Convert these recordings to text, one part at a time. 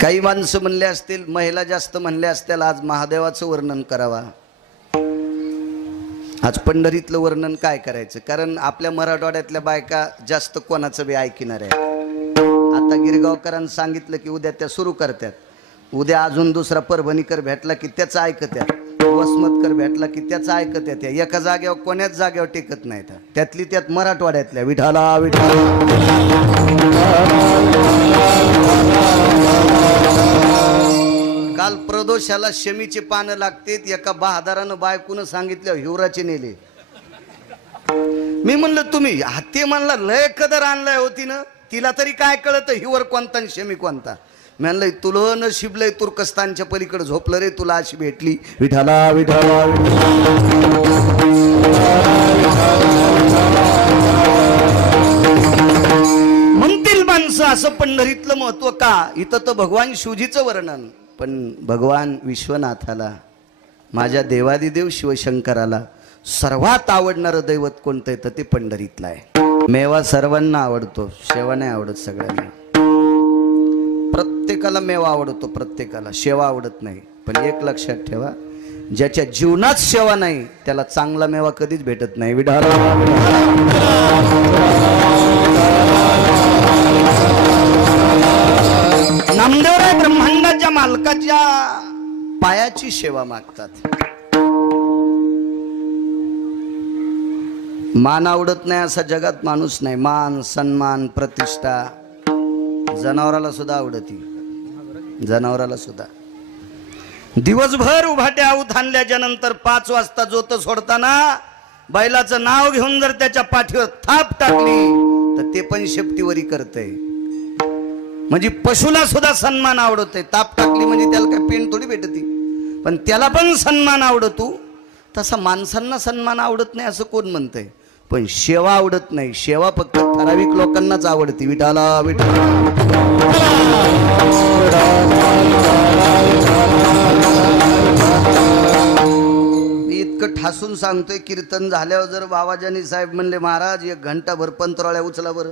काही माणसं म्हणले असतील, महिला जास्त म्हणले असतील, आज महादेवाचं वर्णन करावा. आज पंढरीतलं वर्णन काय करायचं, कारण आपल्या मराठवाड्यातल्या बायका जास्त कोणाचं बी ऐकणार आहे. आता गिरगावकरांनी सांगितलं की उद्या त्या सुरू करतात, उद्या अजून दुसरा परभणीकर भेटला की त्याचं ऐकत्यात, वसमतकर भेटला की त्याचं ऐकत्यात. एका जागेवर कोण्याच जागेवर टेकत नाहीत, त्यातली त्यात मराठवाड्यातल्या विठाला विठाला. काल प्रदोषाला शमीचे पानं लागतेत, एका बहादारानं बायकून सांगितलं हिवराचे नेले. मी म्हणलं तुम्ही ते म्हणला लय कदर आणलाय होती ना, तिला तरी काय कळत हिवर कोणता आणि शमी कोणता. म्हणलं तुला नशीबलंय तुर्कस्तानच्या पलीकडे झोपलं रे, तुला अशी भेटली. विठाला विठाला म्हणतील माणसं असं पंढरीतलं महत्व का. इथं तर भगवान शिवजीचं वर्णन, पण भगवान विश्वनाथाला, माझ्या देवादिदेव शिवशंकराला सर्वात आवडणारं दैवत कोणतं आहे तर ते पंढरीतलं आहे. मेवा सर्वांना आवडतो, शेवा नाही आवडत सगळ्यांना. प्रत्येकाला मेवा आवडतो, प्रत्येकाला शेवा आवडत नाही. पण एक लक्षात ठेवा, ज्याच्या जीवनात शेवा नाही त्याला चांगला मेवा कधीच भेटत नाही. नामदेवराय ब्रह्मांडाच्या मालकाच्या पायाची सेवा मागतात. मान आवडत नाही असा जगात माणूस नाही. मान, सन्मान, प्रतिष्ठा जनावराला सुद्धा आवडती, जनावराला सुद्धा. दिवसभर उभाट्या आऊत आणल्याच्या नंतर 5 वाजता जोत सोडताना बैलाचं नाव घेऊन जर त्याच्या पाठीवर थाप टाकली तर ते पण शेपटीवरी करतय. म्हणजे पशुला सुद्धा सन्मान आवडतोय. ताप टाकली म्हणजे त्याला काय पेंट थोडी भेटती, पण त्याला पण सन्मान आवडतो. तसा माणसांना सन्मान आवडत नाही असं कोण म्हणतंय, पण सेवा आवडत नाही. सेवा फक्त ठराविक लोकांनाच आवडते. विठाला विठाला. मी इतकं ठासून सांगतोय, कीर्तन झाल्यावर जर बाबाजानी साहेब म्हणले महाराज 1 घंटाभर पंतराळ्या उचला बरं,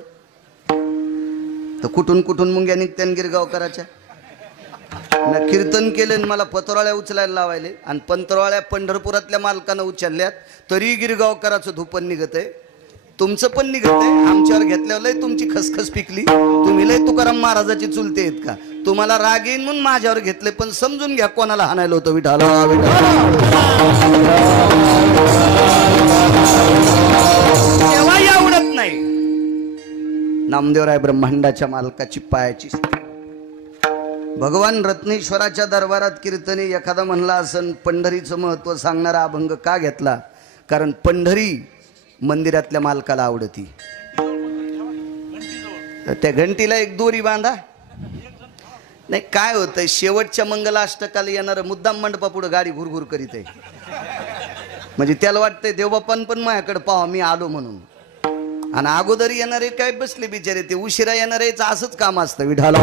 तर कुठून कुठून मुंग्या निघत्यान गिरगावकराच्या. कीर्तन केले मला पतराळ्या उचलायला लावायले, आणि पंतराळ्या पंढरपुरातल्या मालकानं उचलल्यात तरी गिरगावकराचं धुपन निघत आहे. तुमचं पण निघत आहे. आमच्यावर घेतल्यावर लय तुमची खसखस पिकली. तुम्ही लय तुकाराम महाराजाची चुलते आहेत का. तुम्हाला राग येईन म्हणून माझ्यावर घेतले, पण समजून घ्या कोणाला हाणायला होतं. विठाला तेव्हाही आवडत नाही. नामदेवराय ब्रह्मांडाच्या मालकाची पायाची. भगवान रत्नेश्वराच्या दरबारात कीर्तने एखादा म्हणला असन पंढरीचं महत्व सांगणारा अभंग का घेतला, कारण पंढरी मंदिरातल्या मालकाला आवडती. त्या घंटीला एक दोरी बांधा. नाही काय होतंय, शेवटच्या मंगलाष्टकाला येणार मुद्दाम मंडपापुढे गाडी घुरघुर करीत आहे. म्हणजे त्याला वाटतंय देवबापान पण माझ्याकडे पाहा मी आलो म्हणून. आणि अगोदर येणारे काय बसले बिचारे, ते उशिरा येणारेच असंच काम असतं. विठाला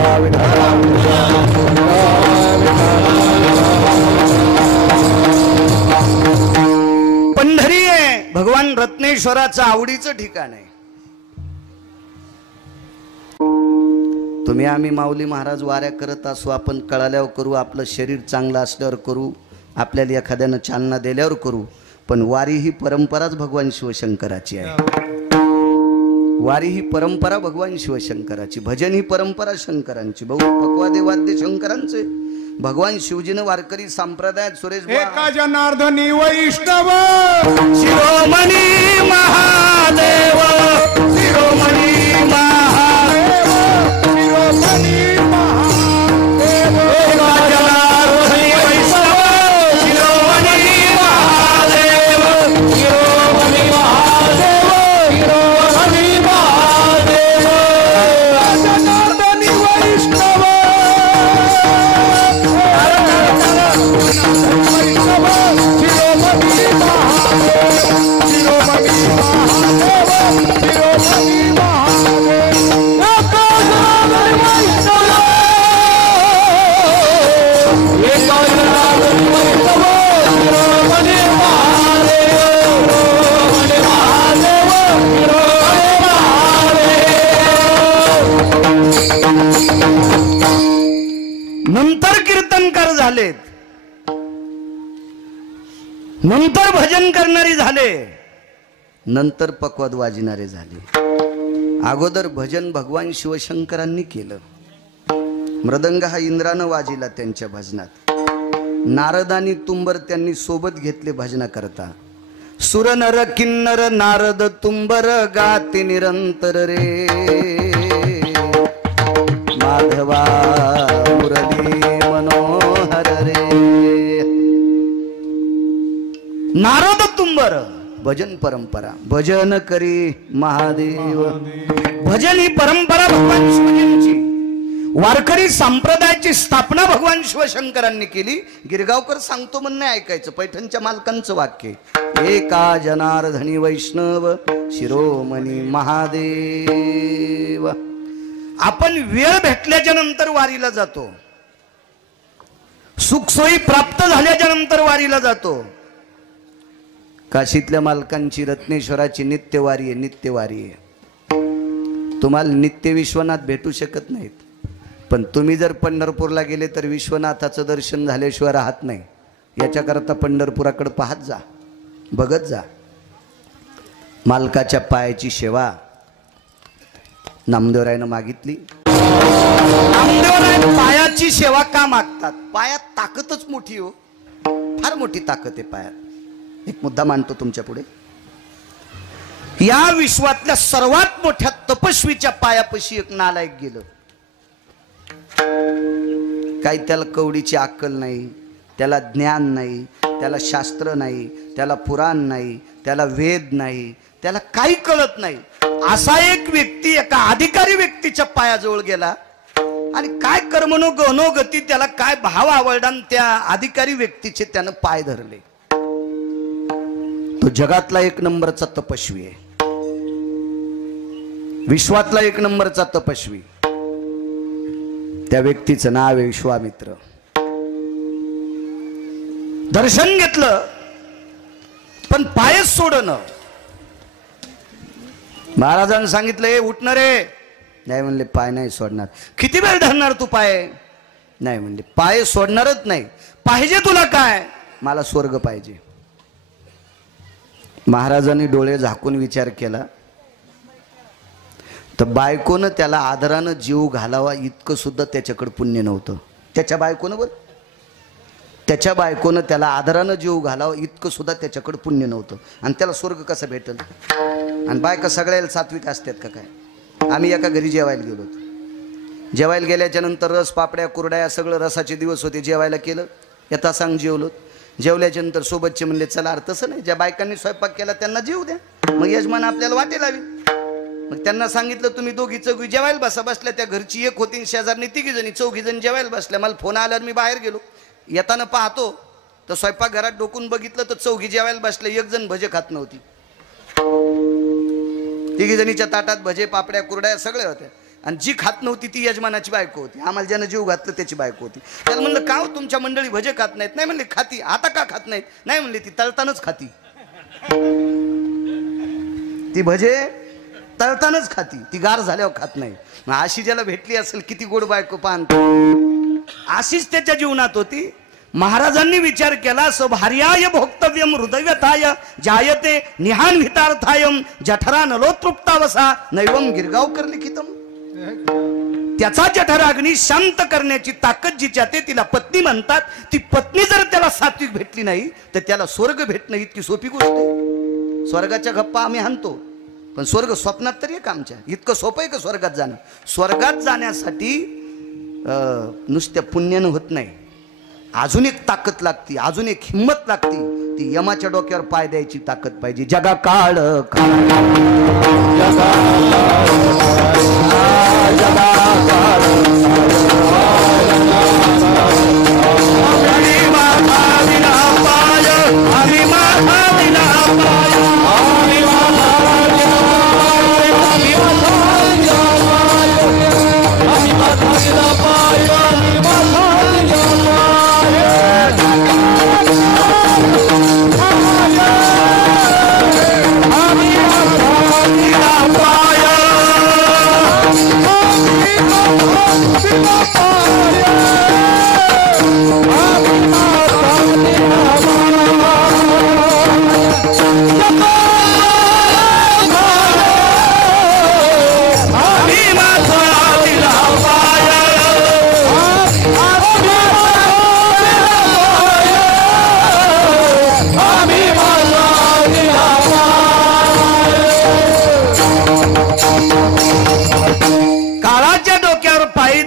पंढरी आहे भगवान रत्नेश्वराचं आवडीचं ठिकाण आहे. तुम्ही आम्ही माऊली महाराज वाऱ्या करत असू, आपण कळाल्यावर करू, आपलं शरीर चांगलं असल्यावर करू, आपल्याला एखाद्यानं चालना दिल्यावर करू, पण वारी ही परंपराच भगवान शिवशंकराची आहे. वारी ही परंपरा भगवान शिवशंकराची, भजन ही परंपरा शंकरांची. बहु पक्वादे वाद्य शंकरांचे. भगवान शिवजीनं वारकरी संप्रदायात सुरेश एका जनार्दनी वैष्णव शिरोमणी महादेव, शिरोमणी महादेव, शिरोमणी महादेव. एका जनार्दनी वैष्णव शिरोमणी महादेव, शिरोमणी महादेव, शिरोमणी महादेव. जनार्दनी वैष्णव शिरोमणी महादेव, शिरोमणी महादेव, शिरोमणी नंतर कीर्तनकार झालेत, नंतर भजन करणारे झाले, नंतर पकवाद वाजणारे झाले. अगोदर भजन भगवान शिवशंकरांनी केलं. मृदंग हा इंद्रानं वाजिला त्यांच्या भजनात. नारदानी तुंबर त्यांनी सोबत घेतले भजना करता. सुर नर किन्नर नारद तुंबर गाते निरंतर रे माधवा मुरली मनोहर रे. नारद तुंबर भजन परंपरा. भजन करी महादेव. भजन ही परंपरा भगवान शिवजींची. वारकरी संप्रदायाची स्थापना भगवान शिवशंकरांनी केली. गिरगावकर सांगतो म्हणून ऐकायचं. पैठणच्या मालकांचं वाक्य. एका जनार्दनी वैष्णव शिरोमणी महादेव. आपण वेळ भेटल्याच्या नंतर वारीला जातो, सुखसोयी प्राप्त झाल्याच्या नंतर वारीला जातो. काशीतल्या मालकांची रत्नेश्वराची नित्यवारी आहे, नित्यवारी आहे. तुम्हाला नित्य विश्वनाथ भेटू शकत नाहीत, पण तुम्ही जर पंढरपूरला गेले तर विश्वनाथाचं दर्शन झाल्याशिवाय राहत नाही. याच्याकरता पंढरपुराकडे पाहत जा, बघत जा. मालकाच्या पायाची सेवा नामदेवरायनं मागितली. नामदेवराय पायाची सेवा का मागतात? पायात ताकदच मोठी हो, फार मोठी ताकद आहे पायात. एक मुद्दा मांडतो तुमच्या पुढे. या विश्वातल्या सर्वात मोठ्या तपस्वीच्या पायापाशी एक नालायक गेलं. काही त्याला कवडीची अक्कल नाही, त्याला ज्ञान नाही, त्याला शास्त्र नाही, त्याला पुराण नाही, त्याला वेद नाही, त्याला काही कळत नाही. असा एक व्यक्ती एका अधिकारी व्यक्तीच्या पायाजवळ गेला आणि काय कर्मनो गती त्याला काय भाव आवडला, त्या अधिकारी व्यक्तीचे त्यानं पाय धरले. तो जगातला एक नंबरचा तपस्वी आहे, विश्वातला एक नंबरचा तपस्वी. त्या व्यक्तीचं नाव आहे विश्वामित्र. दर्शन घेतलं पण पायच सोडणं. महाराजांनी सांगितलं हे उठणार रे. नाही म्हणले पाय नाही सोडणार. किती वेळ धरणार तू पाय? नाही म्हणले पाय सोडणारच नाही. पाहिजे तुला काय? मला स्वर्ग पाहिजे. महाराजांनी डोळे झाकून विचार केला तर बायकोनं त्याला आदरानं जीव घालावा इतकं सुद्धा त्याच्याकडे पुण्य नव्हतं. त्याच्या बायकोनं त्याला आदरानं जीव घालावा इतकं सुद्धा त्याच्याकडे पुण्य नव्हतं. आणि त्याला स्वर्ग कसं भेटल? आणि बायका सगळ्याला सात्विक असतात का काय? आम्ही एका घरी जेवायला गेलो. जेवायला गेल्याच्या नंतर रस पापड्या कुरड्या सगळं रसाचे दिवस होते. जेवायला केलं, यथा सांग जेवलो. जेवल्याच्या नंतर सोबतचे म्हणले चला. अरे तसं नाही, ज्या बायकांनी स्वयंपाक केला त्यांना जेवू द्या, मग यजमान आपल्याला वाटे लावी. मग त्यांना सांगितलं तुम्ही दोघी चौघी जेवायला बसा. बसल्या. त्या घरची एक होती, शेजारनी तिघी जणी, चौघी जण जेवायला बसल्या. मला फोन आल्यावर मी बाहेर गेलो. येताना पाहतो तर स्वयंपाक घरात डोकून बघितलं तर चौघी जेवायला बसले. एक जण भजे खात नव्हती. तिघी जणीच्या ताटात भजे पापड्या कुरड्या सगळ्या होत्या. आणि जी खात नव्हती ती यजमानाची बायको होती. आम्हाला ज्यानं जीव घातलं त्याची बायको होती. त्याला म्हणलं का हो तुमच्या मंडळी भजे खात नाहीत? नाही म्हणले खाती. आता का खात नाहीत? नाही म्हणले ती तळतानच खाती. ती भजे तळतानच खाती, ती गार झाल्यावर खात नाही. मग अशी ज्याला भेटली असेल किती गोड बायको पान. अशीच त्याच्या जीवनात होती. महाराजांनी विचार केला स्वभार्याय भोक्तव्यम हृदयव्यथाय जायते निहान हितार्थायम जठरा नलोतृप्तावसा नैवम गिरगावकर लिखितम. त्याचा जठराग्नी शांत करण्याची ताकद जिच्या ते तिला पत्नी म्हणतात. ती पत्नी जर त्याला सात्विक भेटली नाही तर त्याला स्वर्ग भेटणं इतकी सोपी गोष्ट आहे. स्वर्गाच्या गप्पा आम्ही हाणतो, पण स्वर्ग स्वप्नात तरी एक आमच्या. इतकं सोपं आहे का स्वर्गात जाणं? स्वर्गात जाण्यासाठी नुसत्या पुण्यानं होत नाही. अजून एक ताकद लागती, अजून एक हिंमत लागती. ती यमाच्या डोक्यावर पाय द्यायची ताकद पाहिजे. जगा काळ Fire!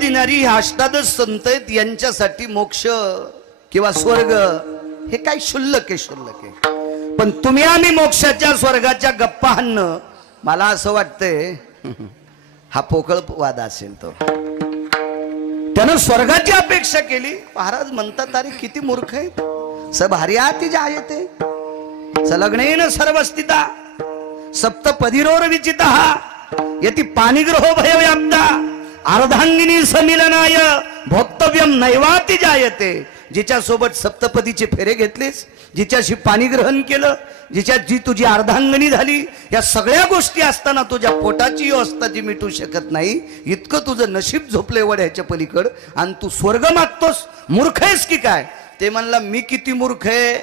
देणारी अष्टादश संत आहेत, यांच्यासाठी मोक्ष किंवा स्वर्ग हे काय क्षुल्लक आहे. पण तुम्ही आम्ही मोक्षाच्या स्वर्गाच्या गप्पा हाणणं, मला असं वाटतंय हा पोकळ वाद असेल. तो त्यानं स्वर्गाची अपेक्षा केली. महाराज म्हणतात अरे किती मूर्ख आहेत. सब हरियाती जायते सलग्नेन सर्वस्थिता सप्तपदीरोर विचितः यति पानिग्रहो भयव्याप्ता अर्धांगिनी समिलनाय भोक्तव्यम नैवाती जायते. जिच्या सोबत सप्तपदीचे फेरे घेतलेस, जिच्याशी पाणी ग्रहण केलं, जी तुझी अर्धांगणी झाली, या सगळ्या गोष्टी असताना तुझ्या पोटाची अवस्था जी मिटू शकत नाही, इतकं तुझं नशीब झोपले वड्याच्या पलीकड, आणि तू स्वर्ग मागतोस. मूर्ख आहेस की काय? ते म्हणला मी किती मूर्ख आहे,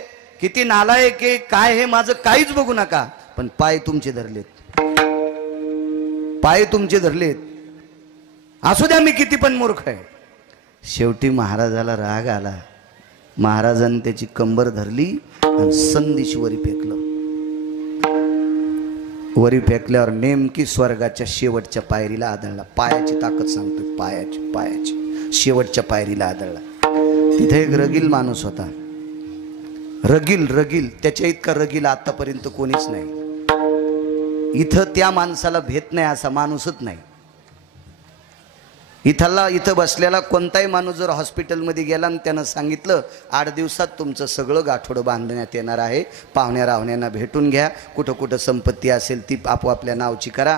किती नालायक आहे, काय हे माझं काहीच बघू नका, पण पाय तुमचे धरलेत, पाय तुमचे धरलेत. असू द्या मी किती पण मूर्ख आहे. शेवटी महाराजाला राग आला. महाराजांनी त्याची कंबर धरली आणि संदेश वरी फेकलं. वरी फेकल्यावर नेमकी स्वर्गाच्या शेवटच्या पायरीला आदळला. पायाची ताकद सांगतो, पायाची शेवटच्या पायरीला आदळला. तिथे एक रगील माणूस होता. रगील त्याच्या इतका रगील आतापर्यंत कोणीच नाही. इथं त्या माणसाला भेट नाही असा माणूसच नाही. इथं बसलेला कोणताही माणूस जर हॉस्पिटलमध्ये गेला आणि त्यानं सांगितलं 8 दिवसात तुमचं सगळं गाठोडं बांधण्यात येणार आहे, पाहुण्या राहुण्यांना भेटून घ्या, कुठं संपत्ती असेल ती आपोआपल्या नावची करा,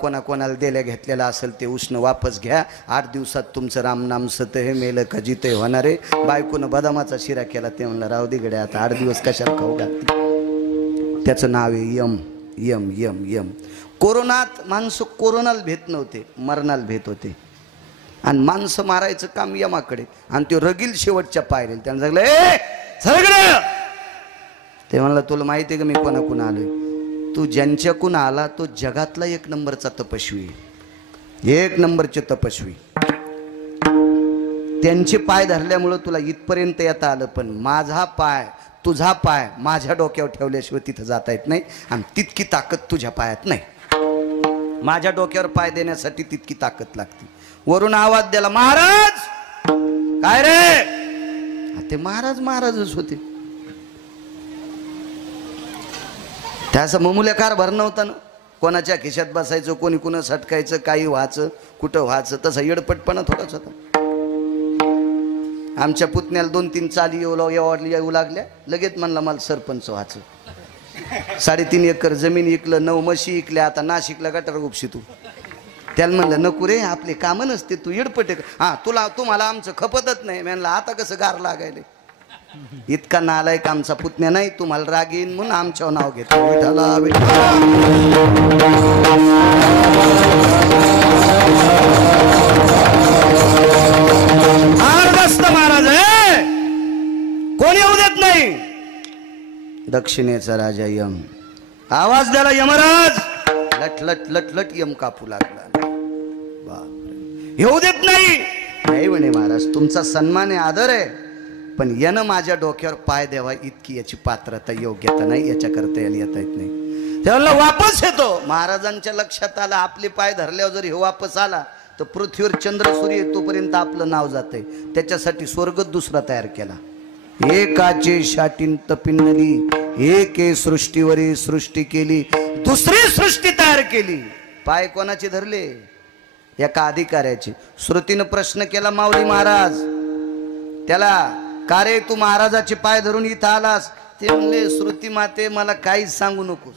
कोणाला दिल्या घेतलेला असेल ते उष्ण वापस घ्या, 8 दिवसात तुमचं रामनाम सत हे मेलं खजिते होणार आहे. बायकोनं बदामाचा शिरा केला. ते म्हणलं राहू दे गड्या, आता 8 दिवस कशाला खाऊ घालते. त्याचं नाव आहे यम. कोरोनात माणसं कोरोनाला भेट नव्हते, मरणाला भेट होते, आणि माणसं मारायचं काम यमाकडे. आणि तो रगील शेवटच्या पायरील त्यानं सांगलं ए सगळं. ते म्हणलं तुला माहिती आहे का मी कोणाकून आलोय? तू ज्यांच्याकून आला तो जगातला 1 नंबरचा तपस्वी, 1 नंबरचे तपस्वी. त्यांचे पाय धरल्यामुळं तुला इथपर्यंत येता आलं, पण माझा पाय, तुझा पाय माझ्या डोक्यावर ठेवल्याशिवाय तिथं जाता येत नाही, आणि तितकी ताकद तुझ्या पायात नाही. माझ्या डोक्यावर पाय देण्यासाठी तितकी ताकद लागते. वरून आवाज द्याला, महाराज काय रे? ते महाराजच होते. त्याचा ममुल्या कारभार नव्हता ना. कोणाच्या खिशात बसायचं, कोणी कुणा सटकायचं, काही व्हायचं, कुठं व्हायचं, तसा येडपटपणा थोडाच होता. आमच्या पुतण्याला 2-3 चाली येऊ लागल्या, लगेच म्हणला मला सरपंच व्हायचं. 3.5 एकर जमीन इकलं, 9 म्हशी इकल्या, आता नाशिकला गटार उपशी तू. त्याला म्हणलं नको रे, आपले कामं नसते, तू येडपटे. तुम्हाला आमचं खपतच नाही. म्हणलं आता कसं गार लागायले. इतका नालायक आमचा पुतण्या नाही, तुम्हाला राग येईन म्हणून आमच्यावर नाव घेतो. महाराज कोणी येऊ देत नाही. दक्षिणेचा राजा यम आवाज द्याला, यमराज लट यम कापू लागला. येऊ देत नाही म्हणे. महाराज तुमचा सन्मान आहे, आदर आहे, पण यानं माझ्या डोक्यावर पाय द्यावा इतकी याची पात्रता योग्यता नाही, याच्याकरता याला येता येत नाही. त्याला वापस येतो. महाराजांच्या लक्षात आला आपले पाय धरल्यावर जर हे वापस आला तर पृथ्वीवर चंद्र सूर्य येतोपर्यंत आपलं नाव जातंय. त्याच्यासाठी स्वर्ग दुसरा तयार केला. एकाचे शाटीन तपिन्नली, एके सृष्टीवरी सृष्टी केली, दुसरी सृष्टी तयार केली. पाय कोणाचे धरले? एका अधिकाऱ्याचे. श्रुतीनं प्रश्न केला माऊली महाराज त्याला, का रे तू महाराजाचे पाय धरून इथं आलास? ते म्हणले श्रुती माते मला काहीच सांगू नकोस,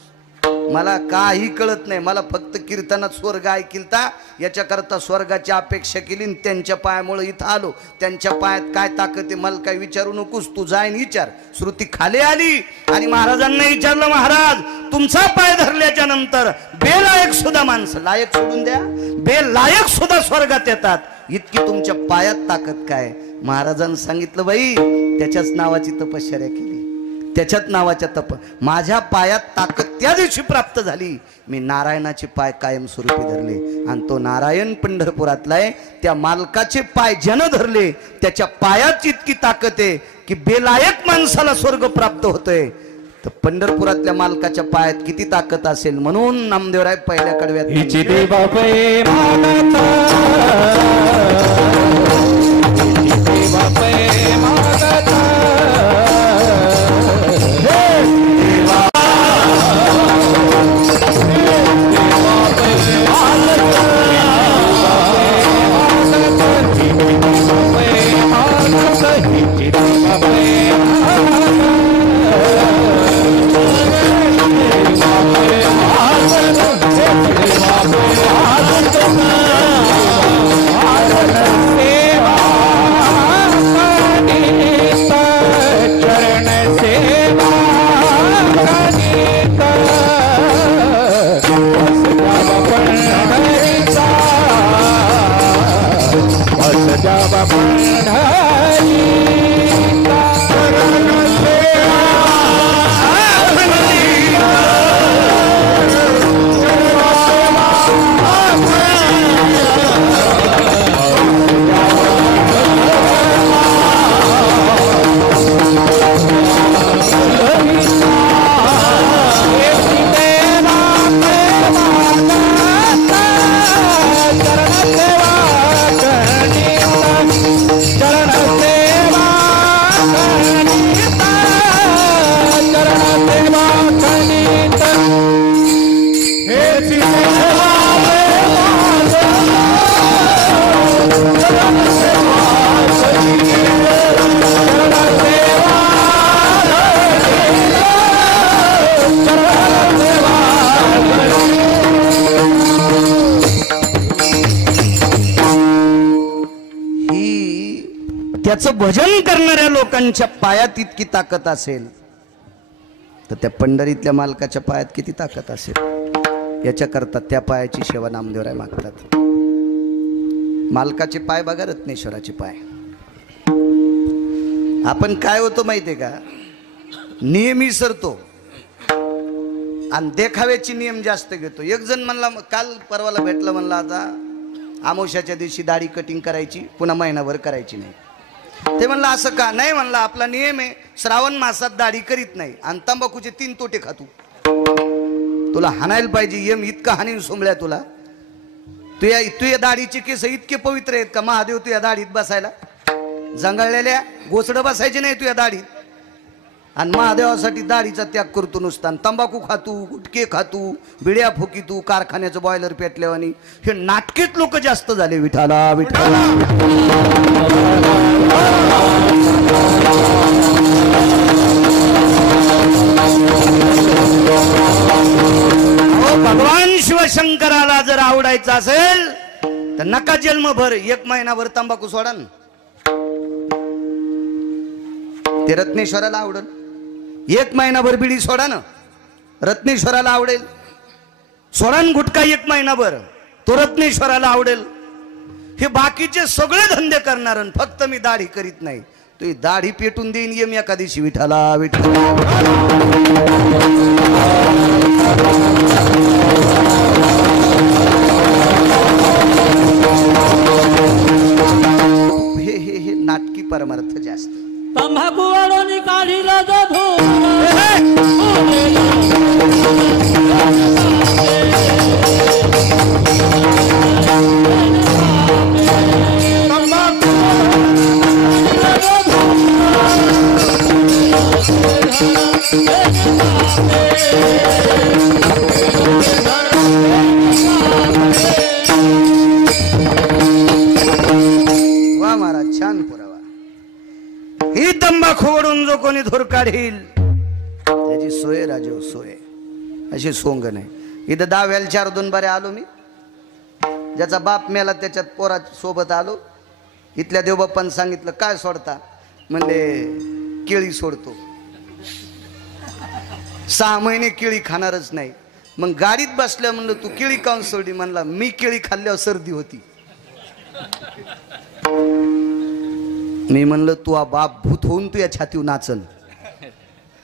मला काही कळत नाही, मला फक्त कीर्तनात स्वर्ग ऐकिलता, याच्याकरता स्वर्गाची अपेक्षा केली, त्यांच्या पायामुळे इथं आलो. त्यांच्या पायात काय ताकद आहे मला काय विचारू नकोस, तू जाईन विचार. श्रुती खाली आली आणि महाराजांना विचारलं, महाराज तुमचा पाय धरल्याच्या नंतर बेलायक सुद्धा माणसं, लायक सोडून द्या, बेलायक सुद्धा स्वर्गात येतात, इतकी तुमच्या पायात ताकद काय? महाराजांनी सांगितलं, बाई त्याच्याच नावाची तपश्चर्या केली, त्याच्याच नावाच्या माझ्या पायात ताकद त्या दिवशी प्राप्त झाली. मी नारायणाचे पाय कायमस्वरूपी धरले, आणि तो नारायण पंढरपुरातला आहे. त्या मालकाचे पाय ज्यानं धरले त्याच्या पायात इतकी ताकद आहे की बेलायक माणसाला स्वर्ग प्राप्त होतोय. तर पंढरपुरातल्या मालकाच्या पायात किती ताकद असेल म्हणून नामदेवराय पहिल्या कडव्यात हिची देवा पै मागता हिची देवा पै मागता हे देवा देवा पै मागता हिची देवा पै मागता त्याचं भजन करणाऱ्या लोकांच्या पायात इतकी ताकद असेल तर त्या पंढरीतल्या मालकाच्या पायात किती ताकद असेल याच्याकरता त्या पायाची सेवा नामदेवराय मागतात. मालकाचे पाय बघा, रत्नेश्वराचे पाय. आपण काय होतो माहितीये का, नियम विसरतो आणि देखाव्याची नियम जास्त घेतो. एक जण म्हणला, काल परवाला भेटला, म्हणला आता अमावस्याच्या दिवशी दाढी कटिंग करायची, पुन्हा महिनाभर करायची नाही. ते म्हणलं असं का? नाही म्हणला, आपला नियम आहे श्रावण मासात दाढी करीत नाही आणि तंबाखूचे 3 तोटे खातो. तुला हाणायला पाहिजे, यम इतका हानीन सोमल्या तुला. तुझ्या दाढीचे केस इतके पवित्र आहेत का महादेव तुझ्या दाढीत बसायला? जंगळलेल्या गोचडं बसायचे नाही तुझ्या दाढीत. आणि महादेवासाठी दाढीचा त्याग करतो नुसता. तंबाखू खातू, गुटके खातू, बिड्या फुकीतू, कारखान्याचं बॉयलर पेटल्यावानी. हे नाटकेत लोक जास्त झाले. विठाला विठाला भगवान शिवशंकराला जर आवडायचं असेल तर नका जन्मभर 1 महिनाभर तंबाखू सोडा ना. ते रत्नेश्वराला आवडेल. 1 महिनाभर बिडी सोडा ना, रत्नेश्वराला आवडेल. सोडान गुटखा 1 महिनाभर, तो रत्नेश्वराला आवडेल. हे बाकीचे सगळे धंदे करणार, फक्त मी दाढी करीत नाही. तू दाढी पेटून देईन यम एका दिवशी. विठाला विठाला हे नाटकी परमार्थ जास्त. तंबाखू वाढवणी काढीला जातो वा महाराज, छान पुरावा. ही तंबाखू ओढून जो कोणी धूर काढील त्याची सोय राजीव सोय. अशी सोंग नाही. इथं 10 वेळेला 4-2 बारे आलो मी. ज्याचा बाप मेला त्याच्यात पोरा सोबत आलो. इथल्या देवबाप्पानं सांगितलं काय सोडता? म्हणले केळी सोडतो. 6 महिने केळी खाणारच नाही. मग गाडीत बसल्या म्हणलं तू केळी काऊन सोडली? म्हणला मी केळी खाल्ल्यावर सर्दी होती. मी म्हणलं तू हा बाप भूत होऊन तू या छातीवर नाचल.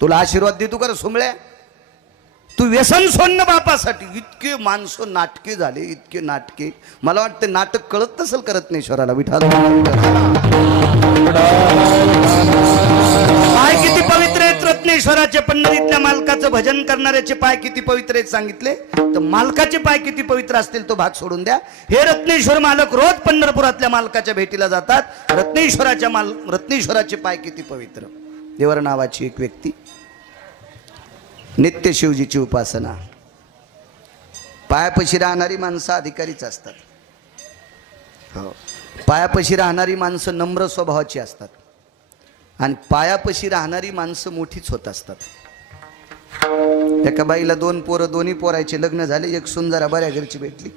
तुला आशीर्वाद देतो का रे सोमळ्या? तू व्यसन सोडणं बापासाठी. इतके माणसं नाटके झाले, इतके नाटके. मला वाटतं नाटक कळत नसेल करत नाही ईश्वराला. विठाला पाय किती पवित्र आहेत रत्नेश्वरा. रत्नेश्वराच्या पंढरीतल्या मालकाचं भजन करणाऱ्याचे पाय किती पवित्र आहेत सांगितले, तर मालकाचे पाय किती पवित्र असतील तो भाग सोडून द्या. हे रत्नेश्वर मालक रोज पंढरपुरातल्या मालकाच्या भेटीला जातात. रत्नेश्वराचे पाय किती पवित्र. देवर नावाची एक व्यक्ती, नित्य शिवजीची उपासना. पायापाशी राहणारी माणसं अधिकारीच असतात. हो, पायापाशी राहणारी माणसं नम्र स्वभावाची असतात आणि पायापाशी राहणारी माणसं मोठीच होत असतात. एका बाईला 2 पोरं, दोन्ही पोरायचे लग्न झाले. एक सुंदर बऱ्या घरची भेटली,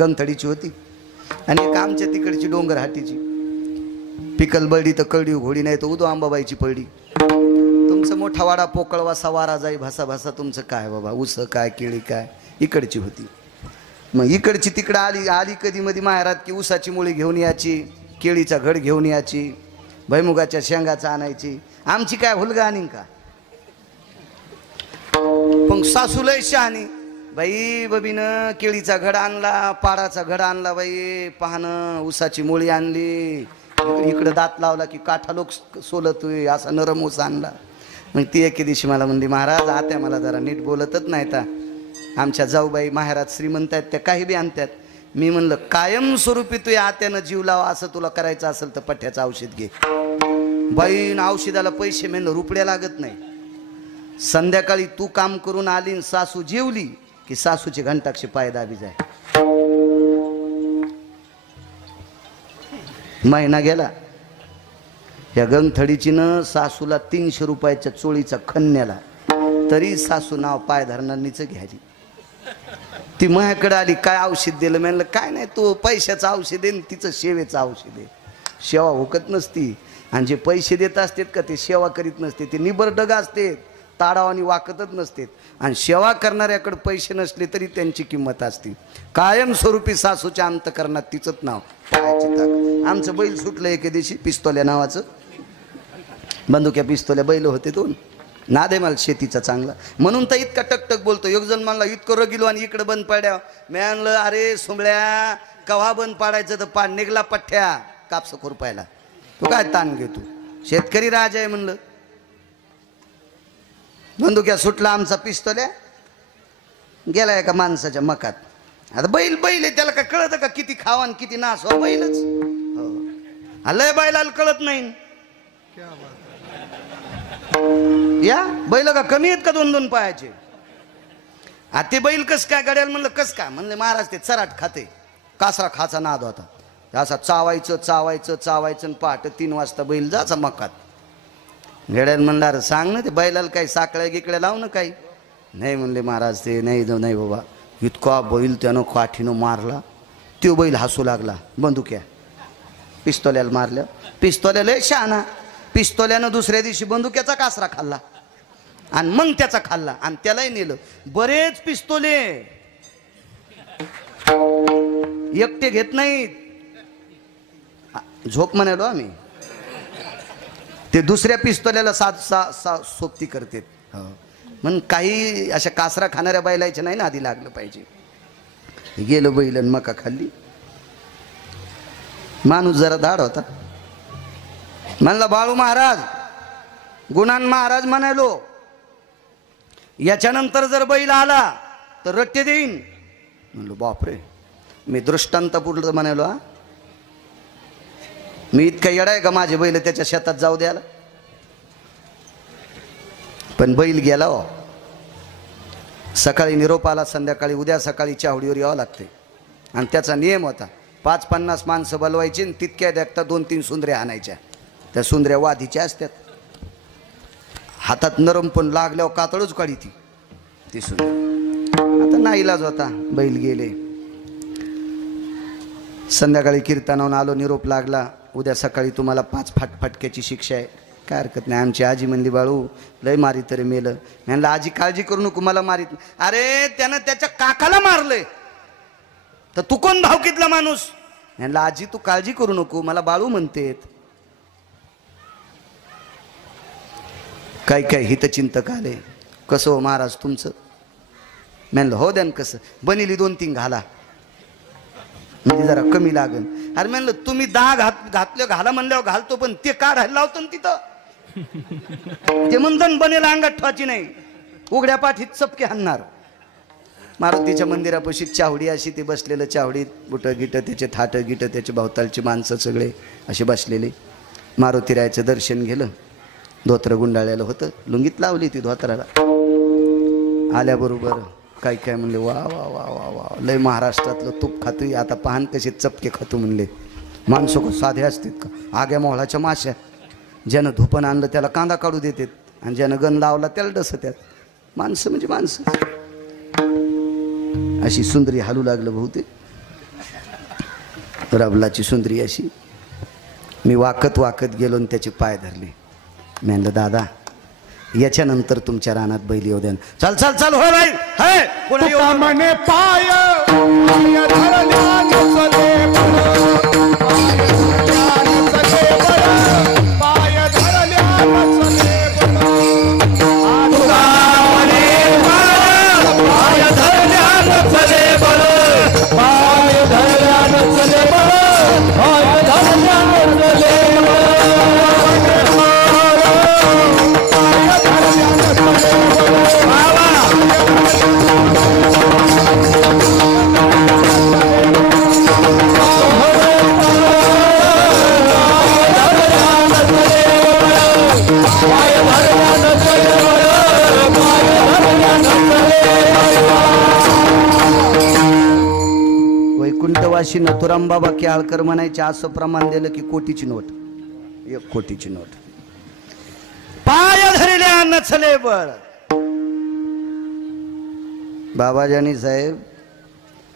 गंथडीची होती, आणि एक आमच्या तिकडची डोंगरहाटीची. पिकल बळडी तर कळडी, घोडी नाही तर उदो आंबाबाईची पळडी. तुमचा मोठा वाडा पोकळवा सवारा जाई भासा भासा, तुमचं काय बाबा, ऊस काय केळी काय, इकडची होती. मग इकडची तिकडं आली कधी मध्ये माहेरात की ऊसाची मुळी घेऊन यायची, केळीचा घड घेऊन यायची, भैमुगाच्या शेंगाचा आणायची. आमची काय हुलगा आणि का. पण सासू लय शहाणी बाई, बबीनं केळीचा घड आणला, पाडाचा घड आणला, बाई पाहणं ऊसाची मुळी आणली, इकडं दात लावला की काठा लोक सोलतोय, असा नरम ऊस आणला. मग ती एके दिवशी मला म्हणली, महाराज आत्या मला जरा नीट बोलतच नाही ता, आमच्या जाऊबाई माहेरात श्रीमंत आहेत, त्या काही बी आणतात. मी म्हणलं कायमस्वरूपी तू या आत्यानं जीव लावा, असं तुला करायचं असेल तर पठ्याचं औषध घे. बाईन औषधाला पैसे म्हणलं रुपड्या लागत नाही. संध्याकाळी तू काम करून आली, सासू जेवली की सासूची घंटाक्षी पाय दाबी जाय. महिना गेला, या गंगथडीची न सासूला 300 रुपयाच्या चोळीचा खन्याला, तरी सासू नाव पाय धरणारीच घ्यायची. ती माझ्याकडे आली, काय औषध दिलं. म्हणलं काय नाही, तू पैशाचं औषध दे, तिचं सेवेचं औषध दे. सेवा हुकत नसती, आणि जे पैसे देत असतात का ते सेवा करीत नसते, ते निबरडग असते, ताडावानी वाकतच नसते. आणि सेवा करणाऱ्याकडे पैसे नसले तरी त्यांची किंमत असते. कायमस्वरूपी सासूच्या अंतकरणात तिचंच नाव पायाची ताक. आमचं बैल सुटलं एके दिवशी, पिस्तोल्या नावाचं, बंदुक्या पिस्तोल्या बैल होते 2. नाद आहे मला शेतीचा चांगला, म्हणून तर इतका टकटक बोलतो. एक जण म्हणला इतकं रगिलो आणि इकडे बंद पाड्या. मी म्हणलं अरे सुंबळ्या, कव्हा बंद पाडायचं तर निघला पठ्ठ्या कापस खुरपायला, तू काय ताण घेतो, शेतकरी राजा आहे म्हणलं. बंदुक्या सुटला आमचा पिस्तोल्या, गेला एका माणसाच्या मकात. आता बैल आहे, त्याला काय कळत का किती खावा आणि किती नास हो, बैलच. हो, लय बैलाला कळत नाही. या बैल का कमी आहेत का 2-2 पायाचे. आ ते बैल कस काय गड्याल म्हणलं कस काय, म्हणले महाराज ते चराट खाते, कासरा खाचा नाद होता. असा चावायचं चावायचं चावायचं आणि पहाटे 3 वाजता बैल जायचा मकात. गड्याल म्हणलं अरे सांग ना ते बैलाला काही साकळ्या गिकड्या लाव ना काही. नाही म्हणले महाराज ते नाही बाबा. इतका बैल त्यानं काठीनं मारला, तो बैल हसू लागला. बंदुक्या पिस्तोल्याला मारल्या, पिस्तोल्या लय शहाणा, पिस्तोल्यानं दुसऱ्या दिवशी बंदुक्याचा कासरा खाल्ला आणि मग त्याचा खाल्ला आणि त्यालाही नेलं. बरेच पिस्तोले एकटे घेत नाहीत, झोप म्हणालो आम्ही, ते दुसऱ्या पिस्तोल्याला सोबती करते. म्हणून काही अशा कासरा खाणाऱ्या बैलायच्या नाही ना आधी लागलं पाहिजे. गेलं बैलन मका खाल्ली. माणूस जरा धाड होता, म्हणला बाळू महाराज, गुणान महाराज म्हणालो, याच्यानंतर जर बैल आला तर रट्टे देईन. म्हणलो बापरे, मी दृष्टांतपूर्ण म्हणालो. हा, मी इतका येडा आहे का माझे बैल त्याच्या शेतात जाऊ द्यायला. पण बैल गेला हो. सकाळी निरोप आला, संध्याकाळी उद्या सकाळी चावडीवर यावं लागते. आणि त्याचा नियम होता, 50-50 माणसं बोलवायची आणि तितक्या देखता 2-3 सुंदऱ्या आणायच्या. त्या सुंदऱ्या वाधीच्या असतात, हातात नरम पण लागल्यावर कातळच काढी ती सुंदर. आता नाईलाज होता, बैल गेले. संध्याकाळी कीर्तनावरून आलो, निरोप लागला, उद्या सकाळी तुम्हाला 5 फटक्याची शिक्षा आहे. काय हरकत नाही. आमची आजी म्हणली बाळू लय मारी तरी मेलं. म्हणलं आजी काळजी करू नको, मला मारीत. अरे त्यानं त्याच्या काकाला मारलंय तर तू कोण भावकीतला माणूस. म्हणलं आजी तू काळजी करू नको, मला बाळू म्हणतेत. काही हितचिंतक आले, कसं हो महाराज तुमचं. म्हणलं हो द्या कसं. बनिली 2-3 घाला म्हणजे जरा कमी लागेल. अरे म्हणलं तुम्ही 10 घातले घाला म्हणल्यावर घालतो, पण ते काढायला लावतो ना तिथं. ते म्हणतात बनेल अंगात ठेवायची नाही, उघड्या पाठीत चपके हाणणार. मारुतीच्या मंदिरापाशी चावडी अशी ते बसलेलं, चावडीत बुटं गिटं त्याचे, थाटं गिटं त्याचे, भोवतालची माणसं सगळे असे बसलेले. मारुतीरायाचं दर्शन घेलं. धोत्र गुंडाळलेलं होतं, लुंगीत लावली ती धोत्राला. आल्याबरोबर काय काय म्हणले, वा वा वा वा वा, लय महाराष्ट्रातलं तूप खातोय, आता पाहन कसे चपके खातो म्हणले. माणसं का साधे असतात का, आग्या मोहळाच्या माश्या. ज्यानं धुपण आणलं त्याला कांदा काढू देतात, आणि ज्यानं गण लावला त्याला डसत्यात. माणसं म्हणजे माणसं. अशी सुंदरी हालू लागलं बहुतेक, रबलाची सुंदरी अशी. मी वाकत वाकत गेलो आणि त्याचे पाय धरले. मी म्हणलं, दादा याच्यानंतर तुमच्या रानात बैल येऊ द्या. चल चल चल, हो बाई, हाय कोणी येऊ तुका म्हणे पाय पाय धरल्या नचले बळ, पाय धरल्या नचले बळ, तुका म्हणे पाय धरल्या नचले बळ, पाय धरल्या नचले बळ, पाय धरल्या नचले वैकुंठवासी नथुराम बाबा केळकर म्हणायचे, असं प्रमाण दिलं की कोटीची नोट, 1 कोटीची नोट. पाय धरल्या नचले बळ. बाबाजानी साहेब,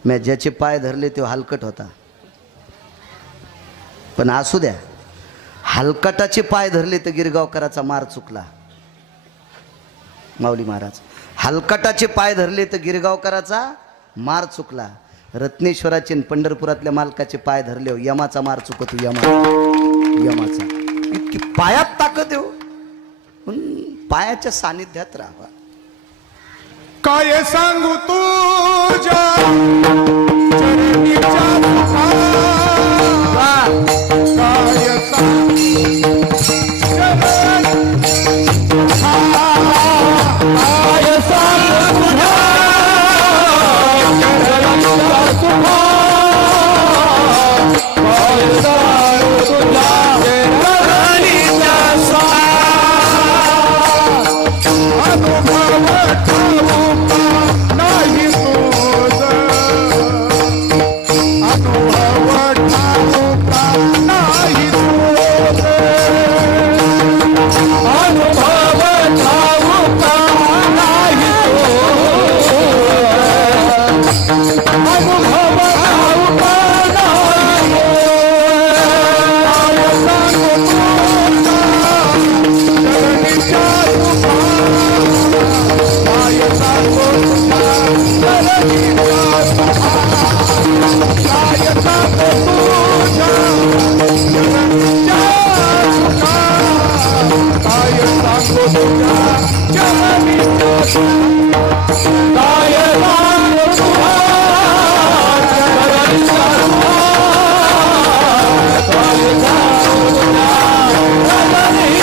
मी ज्याचे पाय धरले तो हलकट होता, पण असू द्या, हलकटाचे पाय धरले तर गिरगावकराचा मार चुकला. माऊली महाराज, हलकटाचे पाय धरले तर गिरगावकराचा मार चुकला. रत्नेश्वराचे आणि पंढरपुरातल्या मालकाचे पाय धरले हो, यमाचा मार चुकतो. यमाचा इतकी पायात ताकद येऊ, पण पायाच्या सानिध्यात राहावा. काय सांगू तुझ्या चरणीच्या तुका, काय सांगू चरण, काय सांगू तुझ्या चरणीच्या तुका, काय सांगू तुझ्या चरणीच्या तुका, अनुभव नाही तुझ, अनुभव ठाऊका नाही तुझ, अनुभव ठाऊका नाही तुझ, अनुभव ठाऊका नाही. काय सांगू तुझा चरणीच्या तुका, काय सांगू तुझा चरणीच्या तुका, काय सांगू तुझ्या चरणीच्या तुका, काय सांगू तुझ्या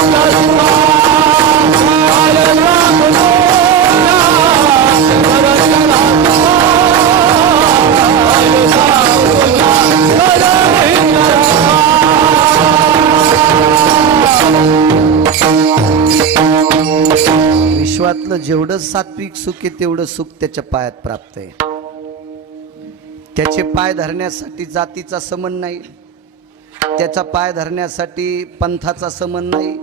चरणीच्या तुका, काय सांगू तुझ्या चरणीच्या तुका, काय सांगू तुझ्या चरणीच्या तुका, काय सांगू विश्वातलं जेवढं सात्विक सुख आहे तेवढं सुख त्याच्या पायात प्राप्त आहे. त्याचे पाय धरण्यासाठी जातीचा समन नाही, त्याचा पाय धरण्यासाठी पंथाचा समन नाही,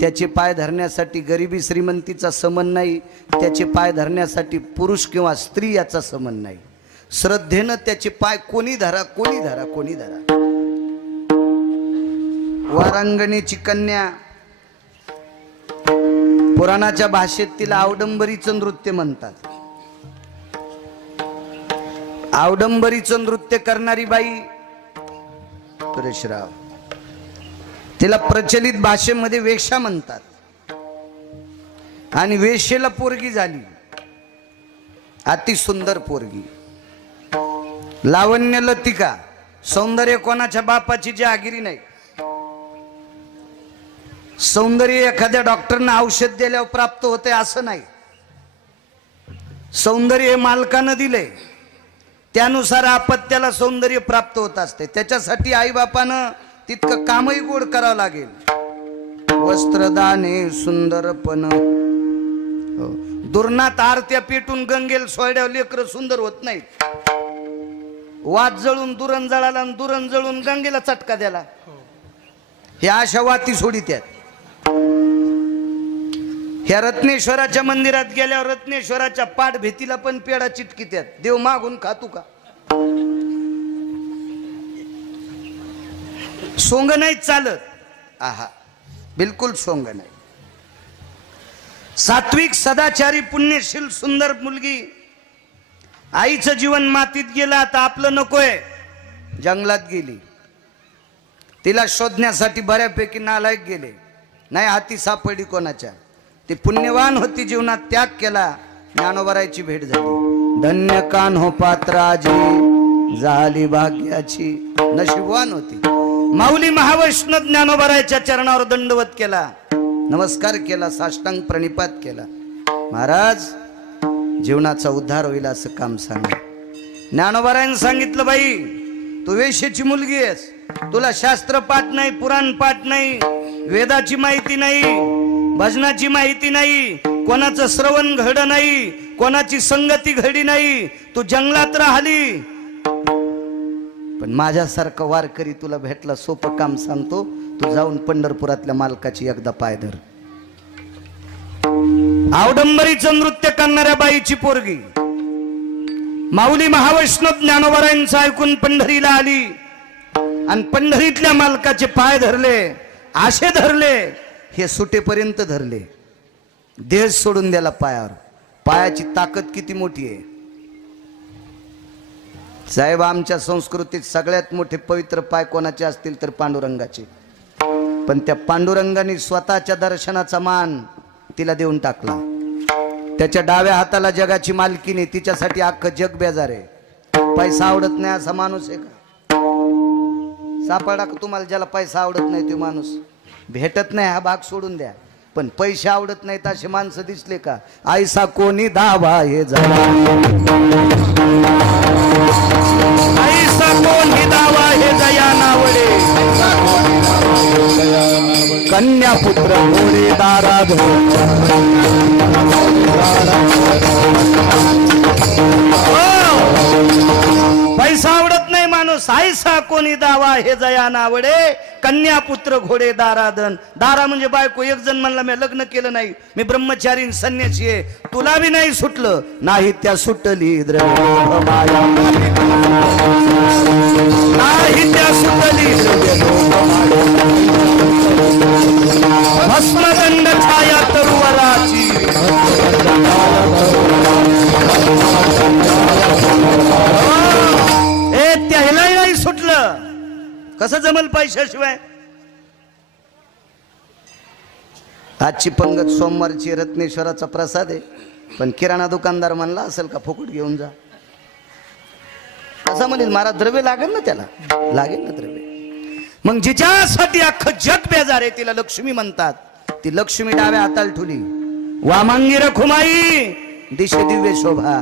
त्याचे पाय धरण्यासाठी गरिबी श्रीमंतीचा समन नाही, त्याचे पाय धरण्यासाठी पुरुष किंवा स्त्री याचा समन नाही. श्रद्धेनं त्याचे पाय कोणी धरा, कोणी धरा, कोणी धरा. वारांगणीची कन्या, पुराणाच्या भाषेत तिला अवडंबरीचं नृत्य म्हणतात. अवडंबरीचं नृत्य करणारी बाई सुरेशराव, तिला प्रचलित भाषेमध्ये वेश्या म्हणतात. आणि वेश्येला पोरगी झाली, अति सुंदर पोरगी, लावण्य लतिका, सौंदर्य कोणाच्या बापाची जहागिरी नाही. सौंदर्य एखाद्या डॉक्टरनं औषध दिल्यावर प्राप्त होते असं नाही. सौंदर्य हे मालकानं दिले, त्यानुसार अपत्याला सौंदर्य प्राप्त होत असते. त्याच्यासाठी आईबापानं तितकं कामही गोड करावं लागेल. वस्त्रदाने सुंदरपण, दुर्नात आरत्या पेटून गंगेल सोयड्यावर लेकर सुंदर होत नाहीत. वात जळून दुरण जळाला आणि दुरण जळून गंगेला चटका द्याला, हे अशा वाती सोडित्यात. ह्या रत्नेश्वराच्या मंदिरात गेल्यावर रत्नेश्वराच्या पाठ भीतीला पण पेडा चिटकीत्यात. देव मागून खातू का? सोंग नाही चालत. आहा, बिलकुल सोंग नाही. सात्विक सदाचारी पुण्यशील सुंदर मुलगी, आईचं जीवन मातीत गेलं, आता आपलं नकोय, जंगलात गेली. तिला शोधण्यासाठी बऱ्यापैकी नालायक गेले, नाही हाती सापडली कोणाच्या. ती पुण्यवान होती, जीवनात त्याग केला, ज्ञानोबरायची भेट झाली. धन्य कान हो पात्राजी झाली भाग्याची, नशीबवान होती. माऊली महावैष्णव ज्ञानोबरायच्या चरणावर दंडवत केला, नमस्कार केला, साष्टांग प्रणिपात केला. महाराज, जीवनाचा उद्धार होईल असं काम सांगा. ज्ञानोबरायने सांगितलं, बाई तू वेश्येची मुलगी आहेस, तुला शास्त्र पाठ नाही, पुराण पाठ नाही, वेदाची माहिती नाही, भजनाची माहिती नाही, कोणाचं श्रवण घड नाही, कोणाची संगती घडी नाही, तू जंगलात राहिली. पण माझ्यासारखं वारकरी तुला भेटला, सोपं काम सांगतो, तू जाऊन पंढरपुरातल्या मालकाची एकदा पाय धर. आवडंबरीचं नृत्य करणाऱ्या बाईची पोरगी माऊली महावैष्णव ज्ञानोबरायांचं ऐकून पंढरीला आली आणि पंढरीतल्या मालकाचे पाय धरले, आशे धरले, हे सुटेपर्यंत धरले, देह सोडून द्याला पायावर. पायाची ताकद किती मोठी आहे साहेब. आमच्या संस्कृतीत सगळ्यात मोठे पवित्र पाय कोणाचे असतील तर पांडुरंगाचे. पण त्या पांडुरंगाने स्वतःच्या दर्शनाचा मान तिला देऊन टाकला. त्याच्या डाव्या हाताला जगाची मालकीने, तिच्यासाठी अख्खं जग बेजार आहे. पैसा आवडत नाही असा माणूस आहे का? सापडा का तुम्हाला ज्याला पैसा आवडत नाही तो माणूस? भेटत नाही हा भाग सोडून द्या, पण पैसे आवडत नाहीत असे माणसं दिसले का? आईसा कोणी दावा हे झाला, आईसा कोणी दावा हे जया नावडे, कन्या पुत्र मोरे दाराध. पैसा आवडत नाही माणूस, आईसा कोणी दावा हे जया नावडे, कन्या पुत्र घोडे दाराधन. दारा म्हणजे बायको. एक जण म्हणला मी लग्न केलं नाही, मी ब्रह्मचारी संन्यासी आहे. तुला बी नाही सुटलं, नाही त्या सुटली द्रव्य माया, नाही त्या सुटली भस्मदंड छाया तरुवराची. त्याला नाही सुटलं, कसं जमल पैशाशिवाय? आजची पंगत सोमवारची रत्नेश्वराचा प्रसाद आहे, पण किराणा दुकानदार म्हणला असेल का फुकट घेऊन जा, असं म्हणेल. महाराज द्रव्य लागेल ना, त्याला लागेल ना द्रव्य. मग जिच्यासाठी अख्खं जग बेजार आहे तिला लक्ष्मी म्हणतात. ती लक्ष्मी डाव्या हाताला ठुली, वामांगी रखुमाई, दिशे दिव्य शोभा.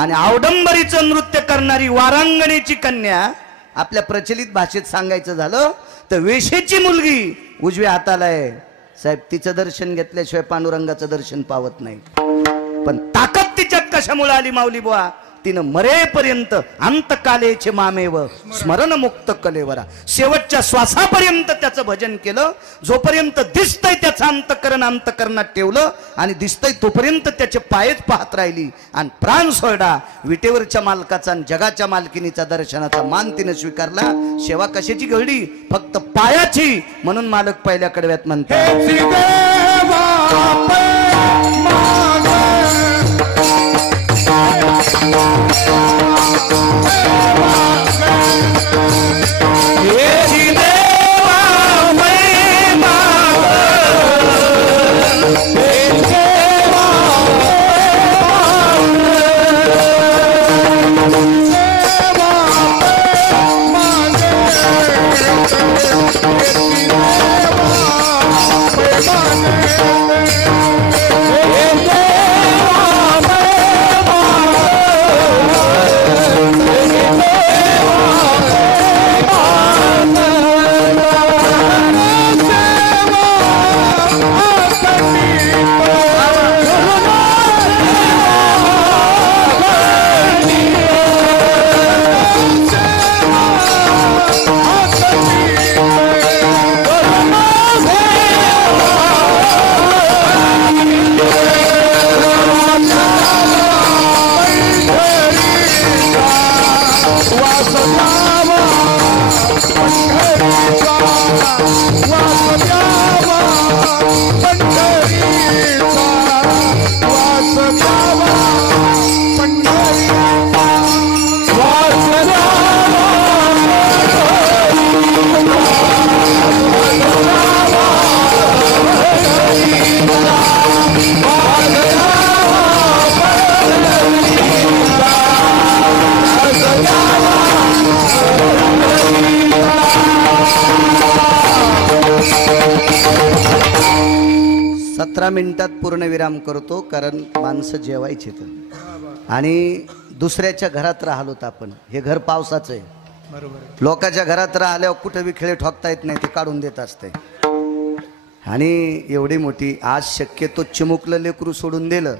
आणि आवडंबरीचं नृत्य करणारी वारांगणीची कन्या. आपल्या प्रचलित भाषेत सांगायचं झालं तर वेशेची मुलगी उजव्या हाताला आहे साहेब. तिचं दर्शन घेतल्याशिवाय पांडुरंगाचं दर्शन पावत नाही. पण ताकद तिच्यात कशामुळे आली माऊली बुवा? तिनं मरेपर्यंत अंतकालेचे मामेव स्मरण मुक्त कलेवरा, शेवटच्या श्वासापर्यंत त्याचं भजन केलं. जोपर्यंत दिसतंय त्याचं अंतकरण अंतकरणात ठेवलं, आणि दिसतंय तोपर्यंत त्याचे पायच पाहत राहिली. आणि प्राण सोडा विटेवरच्या मालकाचा आणि जगाच्या मालकिनीचा दर्शनाचा मान तिनं स्वीकारला. सेवा कशाची घडली? फक्त पायाची. म्हणून मालक पहिल्या कडव्यात म्हणतात, मिनिटात पूर्णविराम करतो, कारण माणसं जेवायचे तर आणि दुसऱ्याच्या घरात राहिलोत आपण. हे घर पावसाचं आहे, बरोबर. लोकांच्या घरात राहिल्यावर कुठं बी खेळे ठोकता येत नाही, ते काढून देत असते. आणि एवढी मोठी आज शक्यतो चिमुकलं लेकरू सोडून दिलं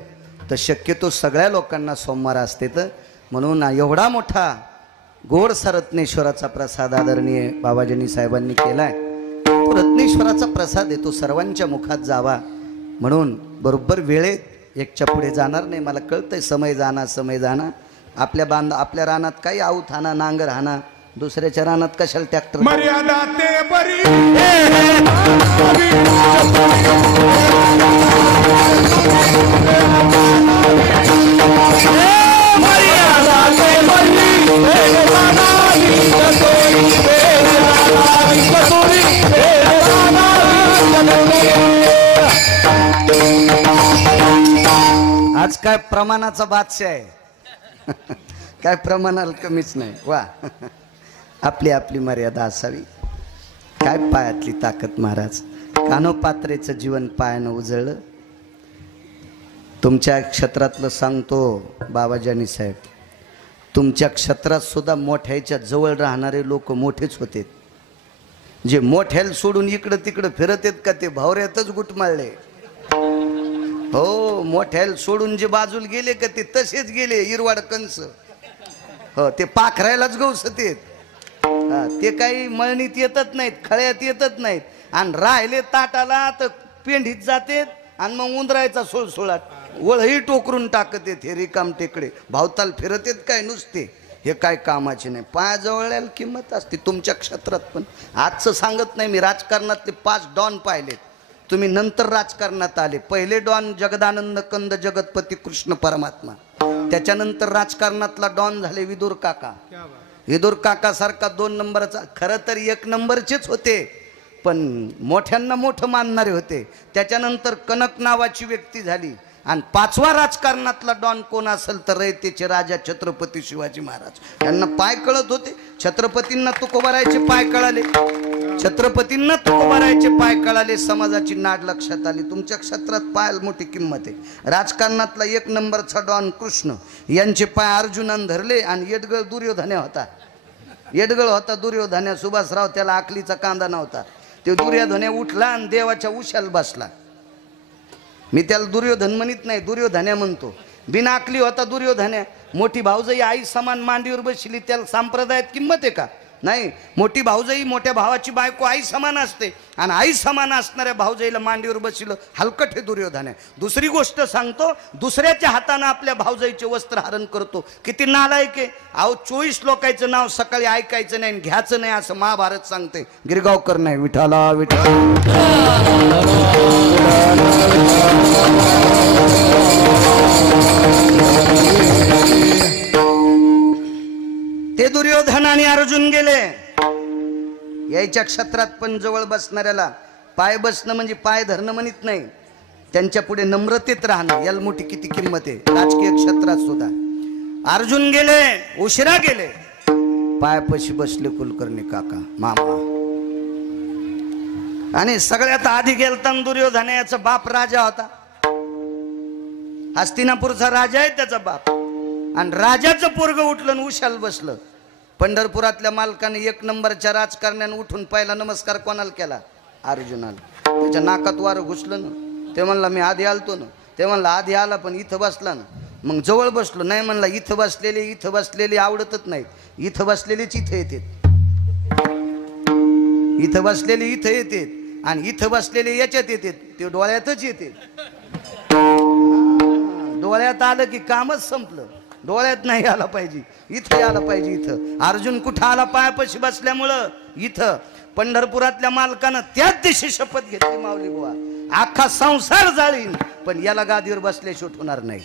तर शक्यतो सगळ्या लोकांना सोमवार असते. तर म्हणून एवढा मोठा गोड रत्नेश्वराचा प्रसाद आदरणीय बाबाजींनी साहेबांनी केलाय. तो रत्नेश्वराचा प्रसाद आहे, तो सर्वांच्या मुखात जावा म्हणून बरोबर वेळेत एकच्या पुढे जाणार नाही. मला कळतंय समय जाणार. आपल्या रानात काही आऊत हाना, नांगर हाना, दुसऱ्याच्या रानात कशाला ट्रॅक्टर. मर्यादा ते बरी आज काय प्रमाणाचा बादशाह आहे. काय प्रमाणाला कमीच नाही. वा, आपली आपली मर्यादा असावी. काय पायातली ताकद महाराज. कानोपात्रेचं जीवन पायानं उजळलं. तुमच्या क्षेत्रातलं सांगतो बाबाजानी साहेब, तुमच्या क्षेत्रात सुद्धा मोठ्याच्या जवळ राहणारे लोक मोठेच होते. जे मोठ्याला सोडून इकडं तिकडं फिरत आहेत का ते भावऱ्यातच गुटमाळले. हो, मोठ्याला सोडून जे बाजूला गेले का ते तसेच गेले इरवाड कंस. हो, ते पाखरायलाच गवसतेत. ते काही मळणीत येतच नाहीत, खळ्यात येतच नाहीत. आणि राहिले ताटाला तर पेंढीत जातेत आणि मग उंदरायचा सोळसोळाट वळही टोकरून टाकत येत. हे रिकाम टेकडे भावताल फिरत येत काय नुसते. हे काय कामाचे नाही. पायाजवळ्याला किंमत असते तुमच्या क्षेत्रात. पण आजचं सांगत नाही मी. राजकारणातले 5 डॉन पाहिलेत. तुम्ही नंतर राजकारणात आले. पहिले डॉन जगदानंद कंद जगतपती कृष्ण परमात्मा. त्याच्यानंतर राजकारणातला डॉन झाले विदुर काका. विदुर काका सारखा 2 नंबरचा, खरं तर 1 नंबरचेच होते पण मोठ्यांना मोठं मानणारे होते. त्याच्यानंतर कनक नावाची व्यक्ती झाली. आणि 5वा राजकारणातला डॉन कोण असेल तर रयतेचे राजा छत्रपती शिवाजी महाराज. यांना पाय कळत होते. छत्रपतींना तुकोबारायचे पाय कळाले. छत्रपतींना तुकोबारायचे पाय कळाले. समाजाची नाड लक्षात आली. तुमच्या क्षेत्रात पायाला मोठी किंमत आहे. राजकारणातला 1 नंबरचा डॉन कृष्ण, यांचे पाय अर्जुनानं धरले. आणि येडगळ दुर्योधन्या होता. येडगळ होता दुर्योधन्या. सुभाषराव त्याला आकलीचा कांदा नव्हता. ते दुर्योधन्या उठला आणि देवाच्या उशाला बसला. मी त्याला दुर्योधन म्हणत नाही, दुर्योधन्या म्हणतो. बिनाकली होता दुर्योधन्या. मोठी भाऊजाई आई समान मांडीवर बसली, त्याला संप्रदायात किंमत आहे का? नाही. मोठी भाऊजाई मोठ्या भावाची बायको आई समान असते. आणि आई समान असणाऱ्या भाऊजाईला मांडीवर बसलं हलकट हे दुर्योधन्या. दुसरी गोष्ट सांगतो, दुसऱ्याच्या हाताने आपल्या भाऊजाईचे वस्त्र हरण करतो. किती नालायक आहे. अहो 24 लोकांचं नाव सकाळी ऐकायचं नाही, घ्यायचं नाही असं महाभारत सांगते. गिरगावकर नाही, विठाला विठा. ते दुर्योधन आणि अर्जुन गेले. यायच्या क्षेत्रात पण जवळ बसणाऱ्याला पाय बसणं म्हणजे पाय धरणं म्हणत नाही. त्यांच्या पुढे नम्रतेत राहणं याला मोठी किती किंमत आहे राजकीय क्षेत्रात सुद्धा. अर्जुन गेले, उशिरा गेले. पायापाशी बसले कुलकर्णी काका. मामा आणि सगळ्यात आधी गेलता दुर्योधन याचा बाप राजा होता. हस्तिनापूरचा राजा आहे त्याचा बाप. आणि राजाचं पोरग उठलं आणि उशाल बसलं. पंढरपुरातल्या मालकाने 1 नंबरच्या राजकारण्याने उठून पहिला नमस्कार कोणाला केला? अर्जुनाला. त्याच्या नाकात वारं घुसलं ना. ते म्हणला मी आधी आलतो ना. ते म्हणला आधी आला पण इथं बसला ना. मग जवळ बसलो. नाही म्हणला इथं बसलेले आवडतच नाहीत. इथं बसलेलेच इथं येते. इथं बसलेले इथं येते आणि इथं बसलेले याच्यात येते. ते डोळ्यातच येते. डोळ्यात आलं की कामच संपलं. डोळ्यात नाही आला पाहिजे, इथं आला पाहिजे. इथं अर्जुन कुठं आला? पायापाशी बसल्यामुळं इथं. पंढरपुरातल्या मालकानं त्याच दिवशी शपथ घेतली, माऊली बुवा अख्खा संसार जाळीन पण याला गादीवर बसल्याशिवाय होणार नाही.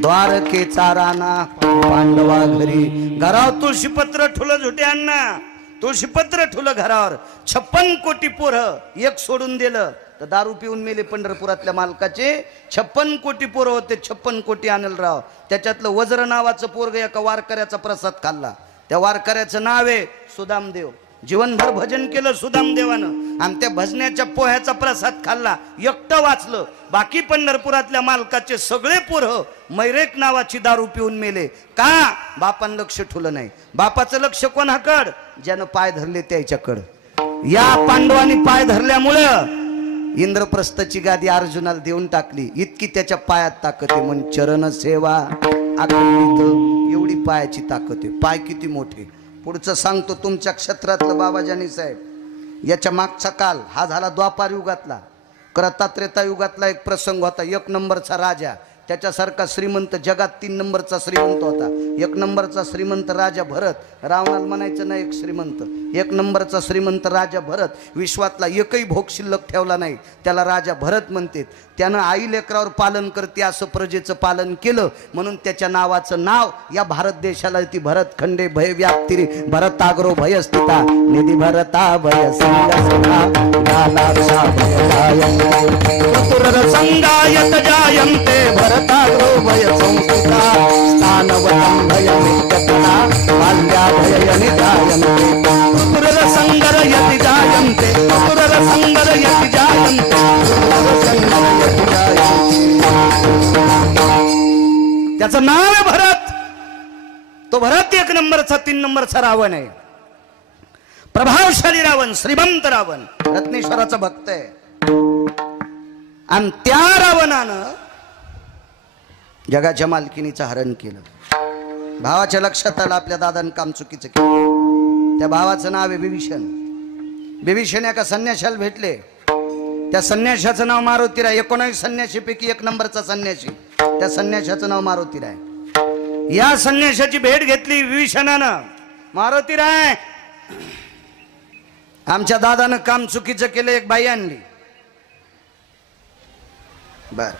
द्वारकेचा राणा पांडवा घरी. घरावर तुळशीपत्र ठुलं झुट्यांना. तुळशीपत्र ठुलं घरावर. 56 कोटी पोरं एक सोडून दिलं तर दारू पिऊन मेले. पंढरपुरातल्या मालकाचे 56 कोटी पोरं होते. 56 कोटी अनिलराव. त्याच्यातलं वज्र नावाचं पोरग एका वारकऱ्याचा प्रसाद खाल्ला. त्या वारकऱ्याचं नाव आहे सुदामदेव. जीवनभर भजन केलं सुदामदेवानं आणि त्या भजनाच्या पोह्याचा प्रसाद खाल्ला. एकटं वाचलं. बाकी पंढरपुरातल्या मालकाचे सगळे पोरं मैरेक नावाची दारू पिऊन मेले. का? बापानं लक्ष ठेवलं नाही. बापाचं लक्ष कोणाकड? ज्यानं पाय धरले त्याच्याकडं. या पांडवांनी पाय धरल्यामुळं इंद्रप्रस्थची गादी अर्जुनाला देऊन टाकली. इतकी त्याच्या पायात ताकद आहे. म्हणून चरण सेवा अखंडित. एवढी पायाची ताकद आहे. पाय किती मोठे. पुढचं सांगतो तुमच्या क्षेत्रातलं बाबाजानी साहेब. याच्या मागचा काल हा झाला द्वापार युगातला. क्रतात्रेता युगातला एक प्रसंग होता. 1 नंबरचा राजा. त्याच्यासारखा श्रीमंत जगात 3 नंबरचा श्रीमंत होता. 1 नंबरचा श्रीमंत राजा भरत. रावणाला म्हणायचं नाही एक श्रीमंत. 1 नंबरचा श्रीमंत राजा भरत. विश्वातला एकही भोग शिल्लक ठेवला नाही. त्याला राजा भरत म्हणते. त्यानं आई लेकरावर पालन करते असं प्रजेचं पालन केलं म्हणून त्याच्या नावाचं नाव या भारत देशाला ती भरत खंडे भय व्याप्ती भरताग्रो भयस्थिता निधी भरता भय संगायत जायन्ते भरताग्रो भय संस्थिता स्थानवतं भयमित्यतः माल्याभयनि जायन्ते संगरयति जायन्ते संगरयति जायन्ते. त्याचं नाव आहे भरत. तो भरत 1 नंबरचा 3 नंबरचा रावण आहे. प्रभावशाली रावण, श्रीमंत रावण, रत्नेश्वराचा भक्त आहे. आणि त्या रावणानं जगाच्या मालकिनीचं हरण केलं. भावाच्या लक्षात आलं आपल्या दादानं काम चुकीचं केलं. त्या भावाचं नाव आहे विभीषण. विभीषण एका संन्याशाला भेटले. त्या संन्याशाचं नाव मारुतीराय. 19 संन्याशीपैकी 1 नंबरचा संन्याशी. त्या संन्याशाचं नाव मारुतीराय. या संन्याशाची भेट घेतली विभीषणानं. मारुतीराय आमच्या दादानं काम चुकीचं केलं. एक बाई आणली. बर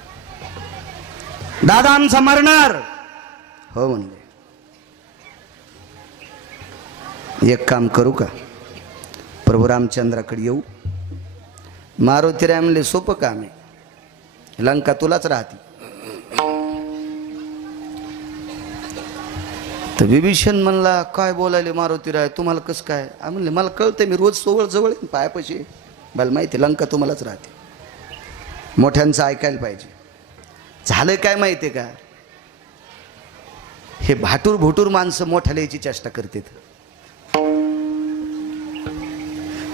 दादा आमचा मरणार. हो म्हणले. एक काम करू का? प्रभू रामचंद्राकडे येऊ. मारुतीराय म्हणले सोपं काम आहे. लंका तुलाच राहते. तर विभीषण म्हणला काय बोलायले मारुतीराय तुम्हाला कसं काय? म्हणले मला कळतंय मी रोज सोवळ जवळ पायापाशी. मला माहिती लंका तुम्हालाच राहते. मोठ्यांचं ऐकायला पाहिजे. झालं काय माहितीये का? हे भाटूर भुटूर माणसं मोठ्याला यायची चेष्टा करतात.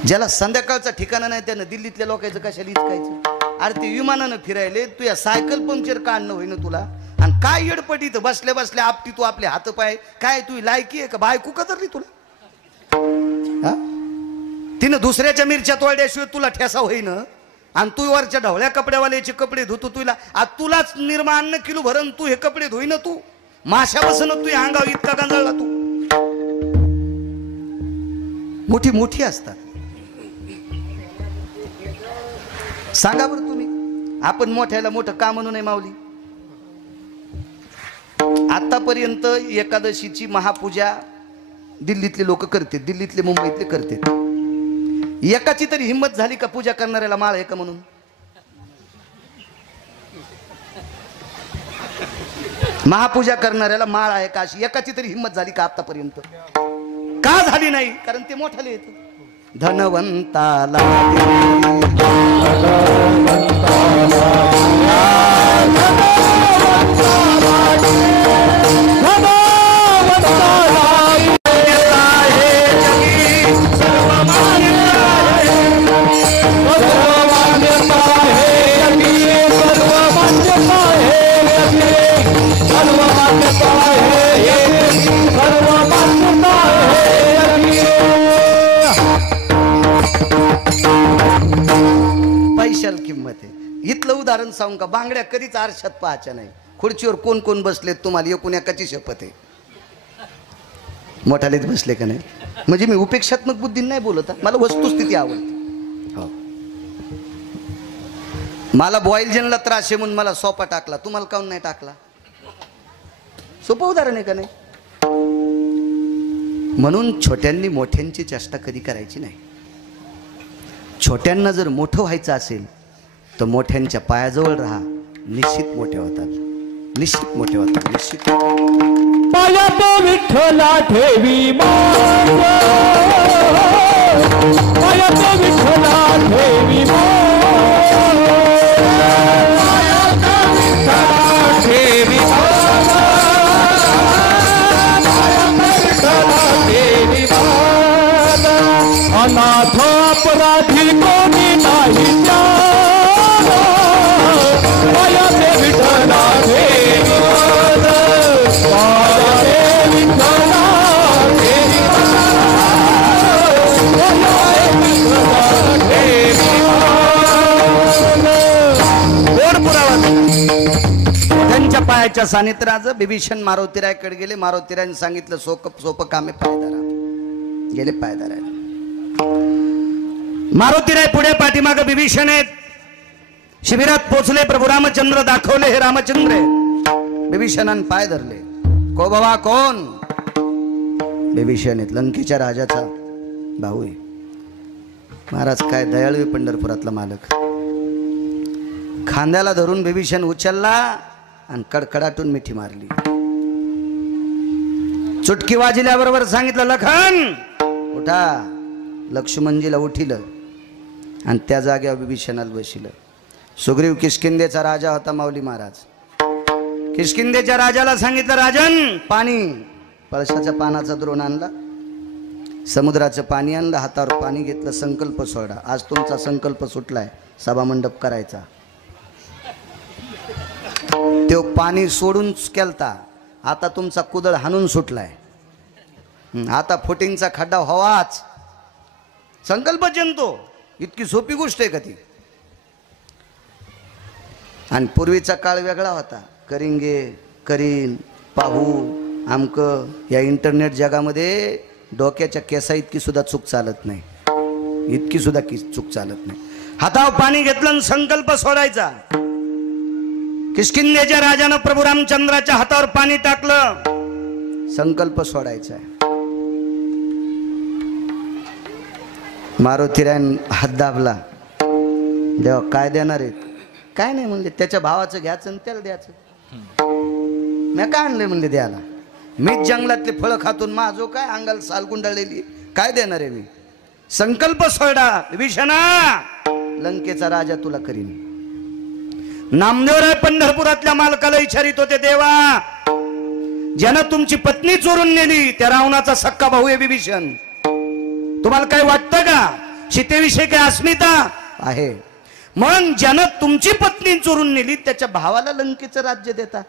ज्याला संध्याकाळचा ठिकाणा नाही त्यानं दिल्लीतल्या लोकांचं कशाला इचकायचं? अरे ते विमानानं फिरायले. तू या सायकल पंक्चर काढणं होईना तुला. आणि काय येडपटी तर बसल्या बसल्या आपटी तू आपले हात पाय. काय तू लायकी आहे का? बायको कदरली तुला? तिनं दुसऱ्याच्या मिरच्या तोडल्याशिवाय तुला ठेसा होईन. आणि तू वरच्या ढवळ्या कपड्यावाल्याचे कपडे धुतो. तुलाच निर्माण किलो भरण तू हे कपडे धुईन. तू माशा बसन तू अंगावर इतका गांजाळला. तू मोठी मोठी असतात. सांगा बरं तुम्ही. आपण मोठ्याला मोठं का म्हणू नये माऊली? आतापर्यंत एकादशीची महापूजा दिल्लीतले लोक करते. दिल्लीतले मुंबईतले करते. एकाची तरी हिंमत झाली का पूजा करणाऱ्याला माळ आहे का म्हणून? महापूजा करणाऱ्याला माळ आहे का अशी एकाची तरी हिंमत झाली का आतापर्यंत? का झाली नाही? कारण ते मोठ्याले येत. धनवंताला देवी. पैशाला किंमत आहे. इथलं उदाहरण सांगू का? बांगड्या कधीच आरशात पाहायच्या नाही. खुर्चीवर कोण कोण बसलेत तुम्हाला एकूण एकाची शपथ आहे. मोठालेच बसले का नाही? म्हणजे मी उपेक्षात्मक बुद्धी नाही बोलत, मला वस्तुस्थिती आवडते. हो, मला बॉयलजनला त्रास आहे म्हणून मला सोपा टाकला, तुम्हाला काऊन नाही टाकला? सोपं उदाहरण आहे का नाही? म्हणून छोट्यांनी मोठ्यांची चेष्टा कधी करायची नाही. छोट्यांना जर मोठं व्हायचं असेल तर मोठ्यांच्या पायाजवळ राहा, निश्चित मोठे होतात, निश्चित मोठे होतात, निश्चित. पायात विठ्ठला ठेवी मान, पायात विठ्ठला ठेवी मान, पायात विठ्ठला ठेवी मान, पायात विठ्ठला ठेवी मान. अनाथ अपराधी कोणी नाही जाण, पायात विठ्ठला ठेवी मान, पायात विठ्ठला ठेवी मान, पायात विठ्ठला ठेवी मान. गोड पुरावा त्यांच्या पायाच्या सानिध्यात. बिभीषण मारुतीरायकडे गेले. मारुतीरायने सांगितलं सोपं कामे पायदारा. गेले पायदारायला. मारुतीराय पुढे, पाठीमाग बिभीषण आहेत. शिबिरात पोचले. प्रभू रामचंद्र दाखवले हे रामचंद्र आहे. बिभीषणाने पाय धरले. को बाबा कोण? बिभीषण आहेत, लंकेच्या राजाचा भाऊ आहे. महाराज काय दयाळू आहे पंढरपुरातला मालक. खांद्याला धरून बिभीषण उचलला आणि कडकडाटून मिठी मारली. चुटकी वाजल्याबरोबर सांगितलं लखन उठा. लक्ष्मणजीला उठिलं आणि त्या जागेवर बिभीषणाला बसिलं. सुग्रीव किष्किंधेचा राजा होता माऊली महाराज. किष्किंधेच्या राजाला सांगितलं राजन पाणी. पळसाच्या पानाचा द्रोण आणला, समुद्राचं पाणी आणलं, हातावर पाणी घेतलं, संकल्प सोडा. आज तुमचा संकल्प सुटलाय सभामंडप करायचा. तो पाणी सोडून केलता, आता तुमचा कुदळ हाणून सुटलाय. आता फुटिंगचा खड्डा व्हावाच. संकल्प जमतो. इतकी सोपी गोष्ट आहे का ती? आणि पूर्वीचा काळ वेगळा होता. करिंगे, करीन, पाहू, आमक. या इंटरनेट जगामध्ये डोक्याच्या केसा इतकी सुद्धा चूक चालत नाही. इतकी सुद्धा चूक चालत नाही. हातावर पाणी घेतलं आणि संकल्प सोडायचा. किष्किंधेच्या राजानं प्रभू रामचंद्राच्या हातावर पाणी टाकलं. संकल्प सोडायचा. मारुतीरायन हात दाबला. देवा काय देणार आहेत? काय नाही म्हणले. त्याच्या भावाचं घ्यायचं आणि त्याला द्यायचं. मी काय आणलंय म्हणले द्यायला? मीच जंगलातले फळं खातून माझो काय अंगाला साल गुंडाळलेली, काय देणार आहे मी? संकल्प सोडा विभीषणा, लंकेचा राजा तुला करीन. नामदेवराय पंढरपुरातल्या मालकाला इचारित होते, देवा ज्यानं तुमची पत्नी चोरून नेली त्या रावणाचा सक्का भाऊ आहे विभीषण. तुम्हाला काय वाटतं का सीतेविषयी काय अस्मिता आहे? मग ज्यानं तुमची पत्नी चोरून नेली त्याच्या भावाला लंकेचं राज्य देता.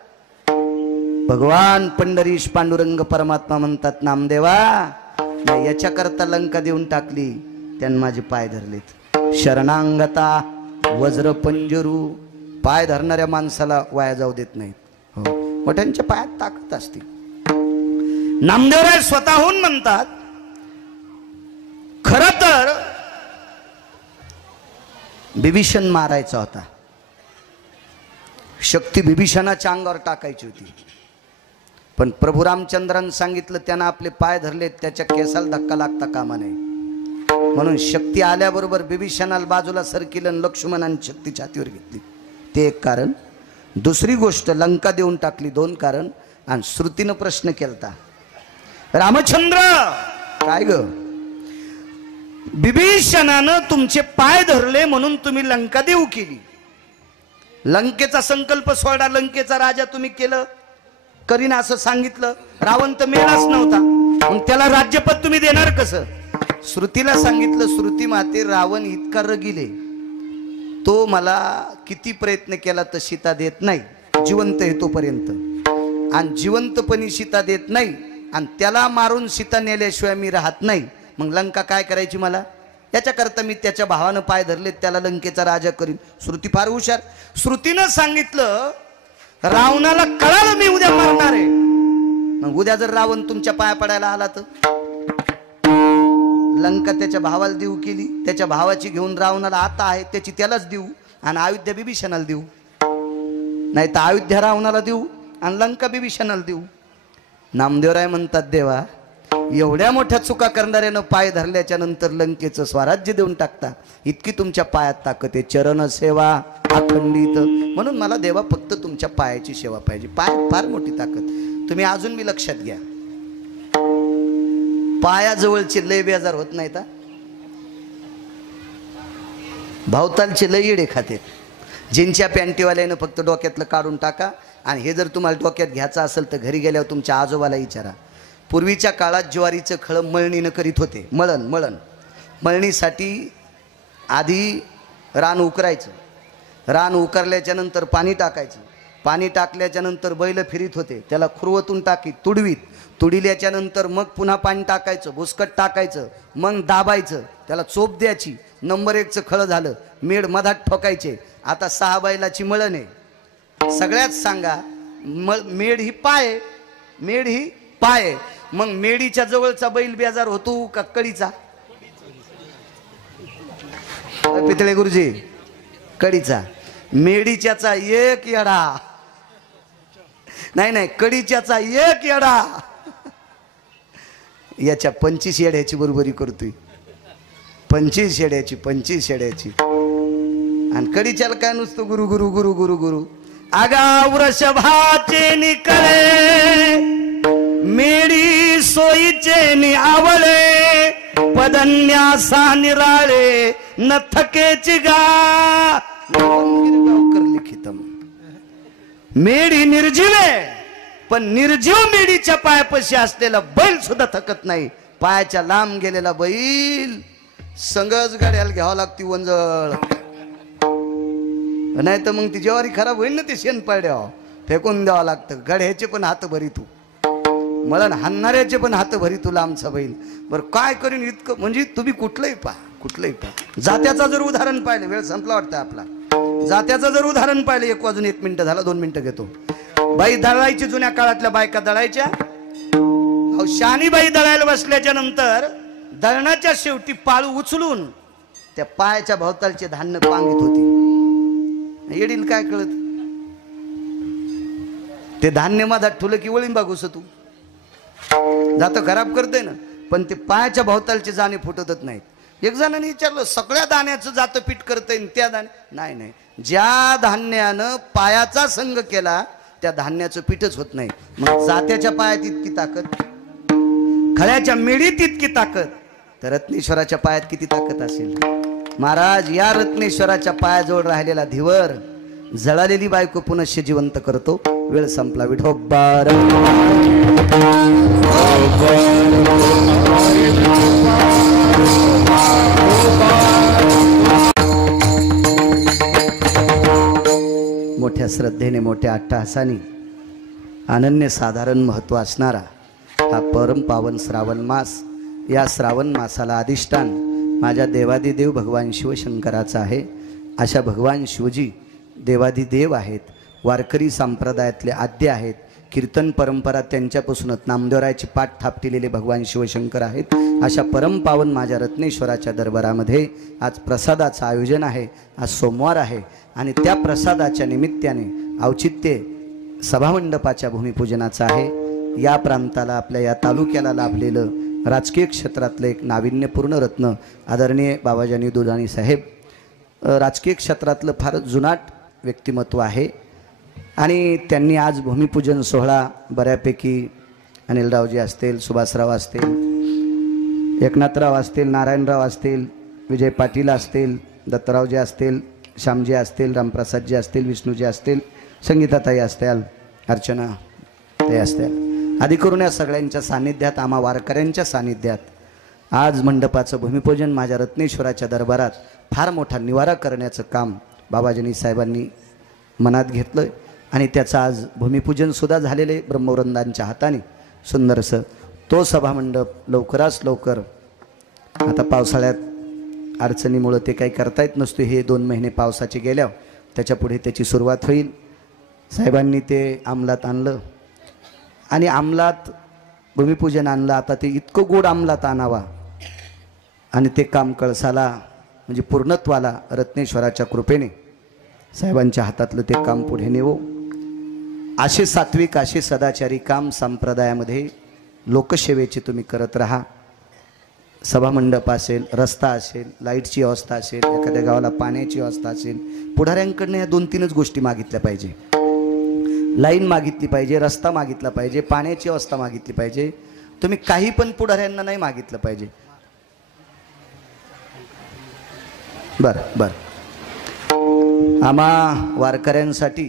भगवान पंढरीश पांडुरंग परमात्मा म्हणतात, नामदेवा याच्या करता लंका देऊन टाकली, त्यानं माझे पाय धरलेत. शरणांगता वज्र पंजरू. पाय धरणाऱ्या माणसाला वाया जाऊ देत नाहीत. हो, मोठ्यांच्या पायात ताकद असते. नामदेवराय स्वतःहून म्हणतात, खर तर बिभीषण मारायचा होता. शक्ती बिभीषणाच्या अंगावर टाकायची होती. पण प्रभू रामचंद्रांनी सांगितलं, त्यानं आपले पाय धरले, त्याच्या केसाला धक्का लागता कामा नये. म्हणून शक्ती आल्याबरोबर बिभीषणाला बाजूला सरकिलं, लक्ष्मणाने शक्ती छातीवर घेतली. ते एक कारण. दुसरी गोष्ट, लंका देऊन टाकली. दोन कारण. आणि श्रुतीनं प्रश्न केलता, रामचंद्र काय ग, बिभीषणानं तुमचे पाय धरले म्हणून तुम्ही लंका देऊ केली. लंकेचा संकल्प सोडा, लंकेचा राजा तुम्ही केलं, करीन असं सांगितलं. रावण तर मेलाच नव्हता, मग त्याला राज्यपद तुम्ही देणार कसं? श्रुतीला सांगितलं, श्रुती माते रावण इतका रगिले, तो मला किती प्रयत्न केला तर सीता देत नाही, जिवंत आहे तोपर्यंत, आणि जिवंतपणी सीता देत नाही, आणि त्याला मारून सीता नेल्याशिवाय मी राहत नाही. मग लंका काय करायची मला? याच्याकरता मी त्याच्या भावानं पाय धरले, त्याला लंकेचा राजा करीन. श्रुती फार हुशार. श्रुतीनं सांगितलं, रावणाला कळालं मी उद्या मारणार आहे, मग उद्या जर रावण तुमच्या पाया पडायला आला तर लंका त्याच्या भावाला देऊ केली. त्याच्या भावाची घेऊन रावणाला आता आहे त्याची त्यालाच देऊ, आणि अयोध्या बिभीषणाला देऊ. नाही तर अयोध्या रावणाला देऊ आणि लंका बिभीषणाला देऊ. नामदेवराय म्हणतात, देवा एवढ्या मोठ्या चुका करणाऱ्यानं पाय धरल्याच्या नंतर लंकेचं स्वराज्य देऊन टाकता, इतकी तुमच्या पायात ताकद आहे. चरण सेवा अखंडित, म्हणून मला देवा फक्त तुमच्या पायाची सेवा पाहिजे. पाय फार मोठी ताकद. तुम्ही अजून मी लक्षात घ्या, पायाजवळचे लय बेजार होत नाहीत, भावतालचे लय येडे खाते. जिंच्या पॅन्टीवाल्यानं फक्त डोक्यातलं काढून टाका. आणि हे जर तुम्हाला डोक्यात घ्यायचं असेल तर घरी गेल्यावर तुमच्या आजोबाला विचारा. पूर्वीच्या काळात ज्वारीचं खळं मळणीनं करीत होते. मळणीसाठी आधी रान उकरायचं, रान उकरल्याच्या नंतर पाणी टाकायचं, पाणी टाकल्याच्या नंतर बैल फिरीत होते, त्याला खुरवतून टाकीत, तुडिल्याच्या नंतर मग पुन्हा पाणी टाकायचं, भुसकट टाकायचं, मग दाबायचं, त्याला चोप द्यायची. नंबर 1चं खळं झालं, मेड मधात ठोकायचे. आता 6 बैलाची मळण आहे. सगळ्यात सांगा, मेड ही पाय, मेड ही पाय. मग मेडीच्या जवळचा बैल बेजार होतो का कडीचा? पितळे गुरुजी, कडीचा. मेडीच्याचा एक येडा, नाही कडीच्याचा एक येडा, याच्या 25 येड्याची बरोबरी करतोय. 25 येड्याची. आणि कडीच्याला काय नुसतं गुरु गुरु गुरु गुरु गुरु. आगा वृषभाचे निकळे, मेडी सोयीचे निआवळे, पदन्यासा निराळे न थकेची गा. लिखितम. मेडी निर्जीवे, पण निर्जीव मेडीच्या पायापाशी असलेला बैल सुद्धा थकत नाही. पायाच्या लांब गेलेला बैल संगच गाड्याला घ्यावं लागती वंजळ, नाही तर मग ती ज्वारी खराब होईल ना, ते शेण पाड्यावर फेकून द्यावं लागतं. गड्याचे पण हात भरी तू, मळण हाणणाऱ्याचे पण हात भरी तुला आमचा बैल. बरं काय करीन इतकं, म्हणजे तुम्ही कुठलंही पहा. जात्याचा जर उदाहरण पाहिलं, वेळ संपला वाटतं आपला. जात्याचं जर उदाहरण पाहिलं, 1 वाजून 1 मिनिट झाला, 2 मिनिटं घेतो. बाई दळायची, जुन्या काळातल्या बायका दळायच्या. शानी बाई दळायला बसल्याच्या नंतर दळणाच्या शेवटी पाळू उचलून त्या पायाच्या भोवतालचे धान्य पांगीत होती. येडील काय कळत, ते धान्य माझा ठुलं की वळींबा घुस तू जातो खराब करते ना, पण ते पायाच्या भोवतालचे दाणे फुटतच नाहीत. एक जणांनी विचारलं, सगळ्या दाण्याचं जातं पीठ करतंय त्या दाणे? नाही, ज्या धान्यानं पायाचा संग केला त्या धान्याचं पीठच होत नाही. मग जात्याच्या पायात इतकी ताकद, खळ्याच्या मेढीत इतकी ताकद, तर रत्नेश्वराच्या पायात किती ताकद असेल. महाराज, या रत्नेश्वराच्या पायाजवळ राहिलेला धीवर जळालेली बायको पुनश्च जिवंत करतो. वेळ संपला. विठोबार मोठ्या श्रद्धेने, मोठ्या अट्टहासाने, अनन्य साधारण महत्त्व असणारा हा परम पावन श्रावण मास. या श्रावण मासाला अधिष्ठान माझ्या देवादिदेव भगवान शिवशंकराचा आहे. अशा भगवान शिवजी देवादिदेव आहेत, वारकरी संप्रदायातले आद्य आहेत. कीर्तन परंपरा त्यांच्यापासूनच नामदेवरायाची पाठ थापटिलेले भगवान शिवशंकर आहेत. अशा परमपावन माझ्या रत्नेश्वराच्या दरबारामध्ये आज प्रसादाचं आयोजन आहे. आज सोमवार आहे आणि त्या प्रसादाच्या निमित्ताने औचित्य सभामंडपाच्या भूमिपूजनाचं आहे. या प्रांताला, आपल्या या तालुक्याला लाभलेलं राजकीय क्षेत्रातलं एक नाविन्यपूर्ण रत्न आदरणीय बाबाजानी दुधाणी साहेब. राजकीय क्षेत्रातलं फार जुनाट व्यक्तिमत्व आहे आणि त्यांनी आज भूमिपूजन सोहळा बऱ्यापैकी अनिलरावजी असतील, सुभाषराव असतील, एकनाथराव असतील, नारायणराव असतील, विजय पाटील असतील, दत्तरावजी असतील, श्यामजी असतील, रामप्रसादजी असतील, विष्णूजी असतील, संगीताताई असतील, अर्चना ताई असतील, आदी करून या सगळ्यांच्या सान्निध्यात, आम्हा वारकऱ्यांच्या सान्निध्यात आज मंडपाचं भूमिपूजन माझ्या रत्नेश्वराच्या दरबारात फार मोठा निवारा करण्याचं काम बाबाजींनी साहेबांनी मनात घेतलं आणि त्याचं आज भूमिपूजनसुद्धा झालेले ब्रह्मवृंदांच्या हाताने सुंदरसं. तो सभामंडप लवकरात लवकर, आता पावसाळ्यात अडचणीमुळं ते काही करता येत नसतो, हे 2 महिने पावसाचे गेल्यावर त्याच्यापुढे त्याची सुरुवात होईल. साहेबांनी ते अंमलात आणलं आणि अंमलात भूमिपूजन आणलं. आता ते इतकं गोड अंमलात आणावा आणि ते काम कळसाला म्हणजे पूर्णत्वाला रत्नेश्वराच्या कृपेने साहेबांच्या हातातलं ते काम पुढे नेवो. असे सात्विक, असे सदाचारी काम संप्रदायामध्ये लोकसेवेची तुम्ही करत राहा. सभामंडप असेल, रस्ता असेल, लाईटची व्यवस्था असेल, एखाद्या गावाला पाण्याची व्यवस्था असेल, पुढाऱ्यांकडनं या 2-3च गोष्टी मागितल्या पाहिजे. लाईन मागितली पाहिजे, रस्ता मागितला पाहिजे, पाण्याची व्यवस्था मागितली पाहिजे. तुम्ही काही पण पुढाऱ्यांना नाही मागितलं पाहिजे. बरं बरं. आम्हा वारकऱ्यांसाठी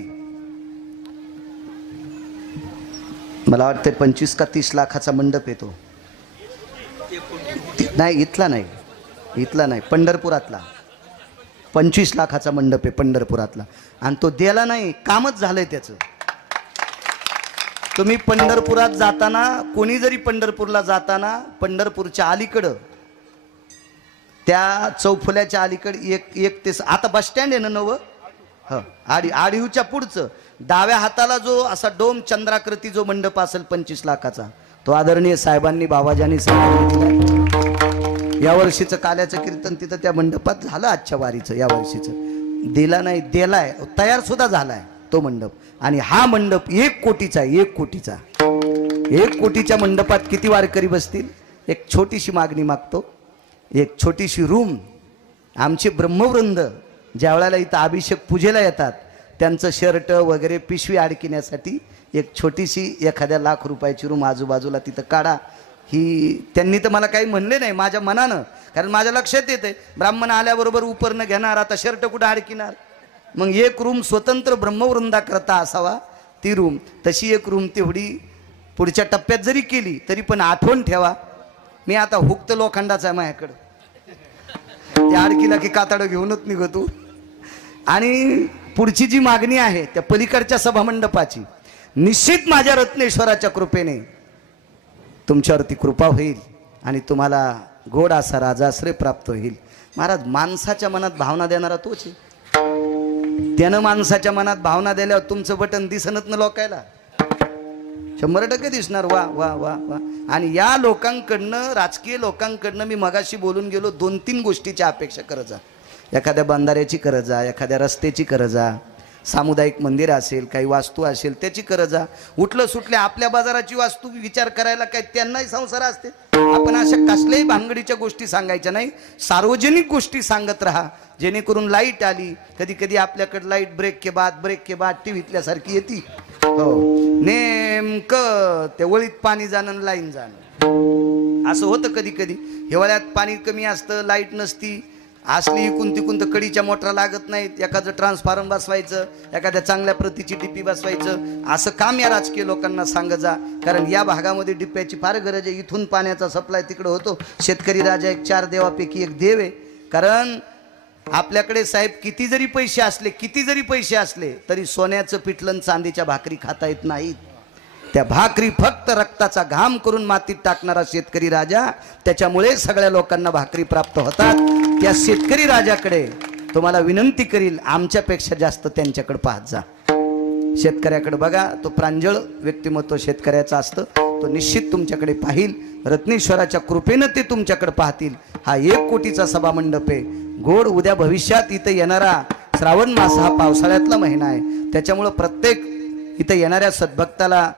मला वाटते 25 का 30 लाखाचा मंडप येतो. नाही, इथला नाही, पंढरपुरातला 25 लाखाचा मंडप आहे पंढरपुरातला. आणि तो द्यायला नाही, कामच झालंय त्याचं. तुम्ही पंढरपुरात जाताना, कोणी जरी पंढरपूरला जाताना पंढरपूरच्या अलीकडं त्या चौफुल्याच्या अलीकडे एक ते आता बस स्टँड आहे ना नवं, आडीवच्या पुढचं डाव्या हाताला जो असा डोम चंद्राकृती जो मंडप असेल 25 लाखाचा, तो आदरणीय साहेबांनी बाबाजांनी सांगितलं. या वर्षीचं काल्याचं कीर्तन तिथं त्या मंडपात झालं. आजच्या वारीचं या वर्षीचं दिला नाही, दिलाय, तयार सुद्धा झालाय तो मंडप. आणि हा मंडप 1 कोटीचा आहे. 1 कोटीचा. 1 कोटीच्या मंडपात किती वारकरी बसतील? एक छोटीशी मागणी मागतो, एक छोटीशी रूम. आमचे ब्रह्मवृंद ज्या वेळेला इथं अभिषेक पूजेला येतात त्यांचं शर्ट वगैरे पिशवी अडकिण्यासाठी एक छोटीशी एखाद्या लाख रुपयाची रूम आजूबाजूला तिथं काढा. ही त्यांनी तर मला काही म्हणले नाही, माझ्या मनानं, कारण माझ्या लक्षात येते ब्राह्मण आल्याबरोबर उपरनं घेणार, आता शर्ट कुठं अडकिणार. मग एक रूम स्वतंत्र ब्रह्मवृंदा करता असावा ती रूम. तशी एक रूम तेवढी पुढच्या टप्प्यात जरी केली तरी पण आठवण ठेवा, मी आता हुक्त लोखंडाचा आहे माझ्याकडं, त्या अडकीला की कातडं घेऊनच निघतो. आणि पुढची जी मागणी आहे त्या पलीकडच्या सभामंडपाची, निश्चित माझ्या रत्नेश्वराच्या कृपेने तुमच्यावरती कृपा होईल आणि तुम्हाला गोड असा राजाश्रय प्राप्त होईल. महाराज, माणसाच्या मनात भावना देणारा तोच आहे. त्यानं माणसाच्या मनात भावना दिल्यावर तुमचं बटन दिसनच ना लोकायला, 100% दिसणार. वा वा वा वा. आणि या लोकांकडनं, राजकीय लोकांकडनं मी मगाशी बोलून गेलो, 2-3 गोष्टीची अपेक्षा करत जा. एखाद्या बंधाऱ्याची करत जा, एखाद्या रस्त्याची करत जा, सामुदायिक मंदिर असेल, काही वास्तू असेल त्याची करत जा. उठलं सुटल्या आपल्या बाजाराची वास्तू विचार करायला काय त्यांनाही संसार असते. आपण अशा कसल्याही भानगडीच्या गोष्टी सांगायच्या नाही, सार्वजनिक गोष्टी सांगत राहा, जेणेकरून लाईट आली. कधी कधी आपल्याकडे लाईट ब्रेक के बाद टीव्हीतल्यासारखी येते. हो, नेमकं त्या वळीत पाणी जाणं, लाईन जाणं असं होतं. कधी कधी हिवाळ्यात पाणी कमी असतं, लाईट नसती, असली इकून तिकून तर कडीच्या मोटरा लागत नाहीत, एखादं ट्रान्सफॉर्मर बसवायचं, एखाद्या चांगल्या प्रतीची डिपी बसवायचं. असं काम या राजकीय लोकांना सांगत जा, कारण या भागामध्ये डिप्याची फार गरज आहे. इथून पाण्याचा सप्लाय तिकडं होतो. शेतकरी राजा एक 4 देवापैकी एक देव आहे. कारण आपल्याकडे साहेब किती जरी पैसे असले तरी सोन्याचं पिठलं चांदीच्या भाकरी खाता येत नाहीत. त्या भाकरी फक्त रक्ताचा घाम करून मातीत टाकणारा शेतकरी राजा, त्याच्यामुळे सगळ्या लोकांना भाकरी प्राप्त होतात. त्या शेतकरी राजाकडे तुम्हाला विनंती करील, आमच्यापेक्षा जास्त त्यांच्याकडे पाहत जा. शेतकऱ्याकडे बघा, तो प्रांजळ व्यक्तिमत्व शेतकऱ्याचं असतं, तो निश्चित तुमच्याकडे पाहिल. रत्नेश्वराच्या कृपेनं ते तुमच्याकडे पाहतील. हा 1 कोटीचा सभामंडप आहे. गोड उद्या भविष्यात इथं येणारा श्रावण मास हा पावसाळ्यातला महिना आहे, त्याच्यामुळं प्रत्येक इथं येणाऱ्या सद्भक्ताला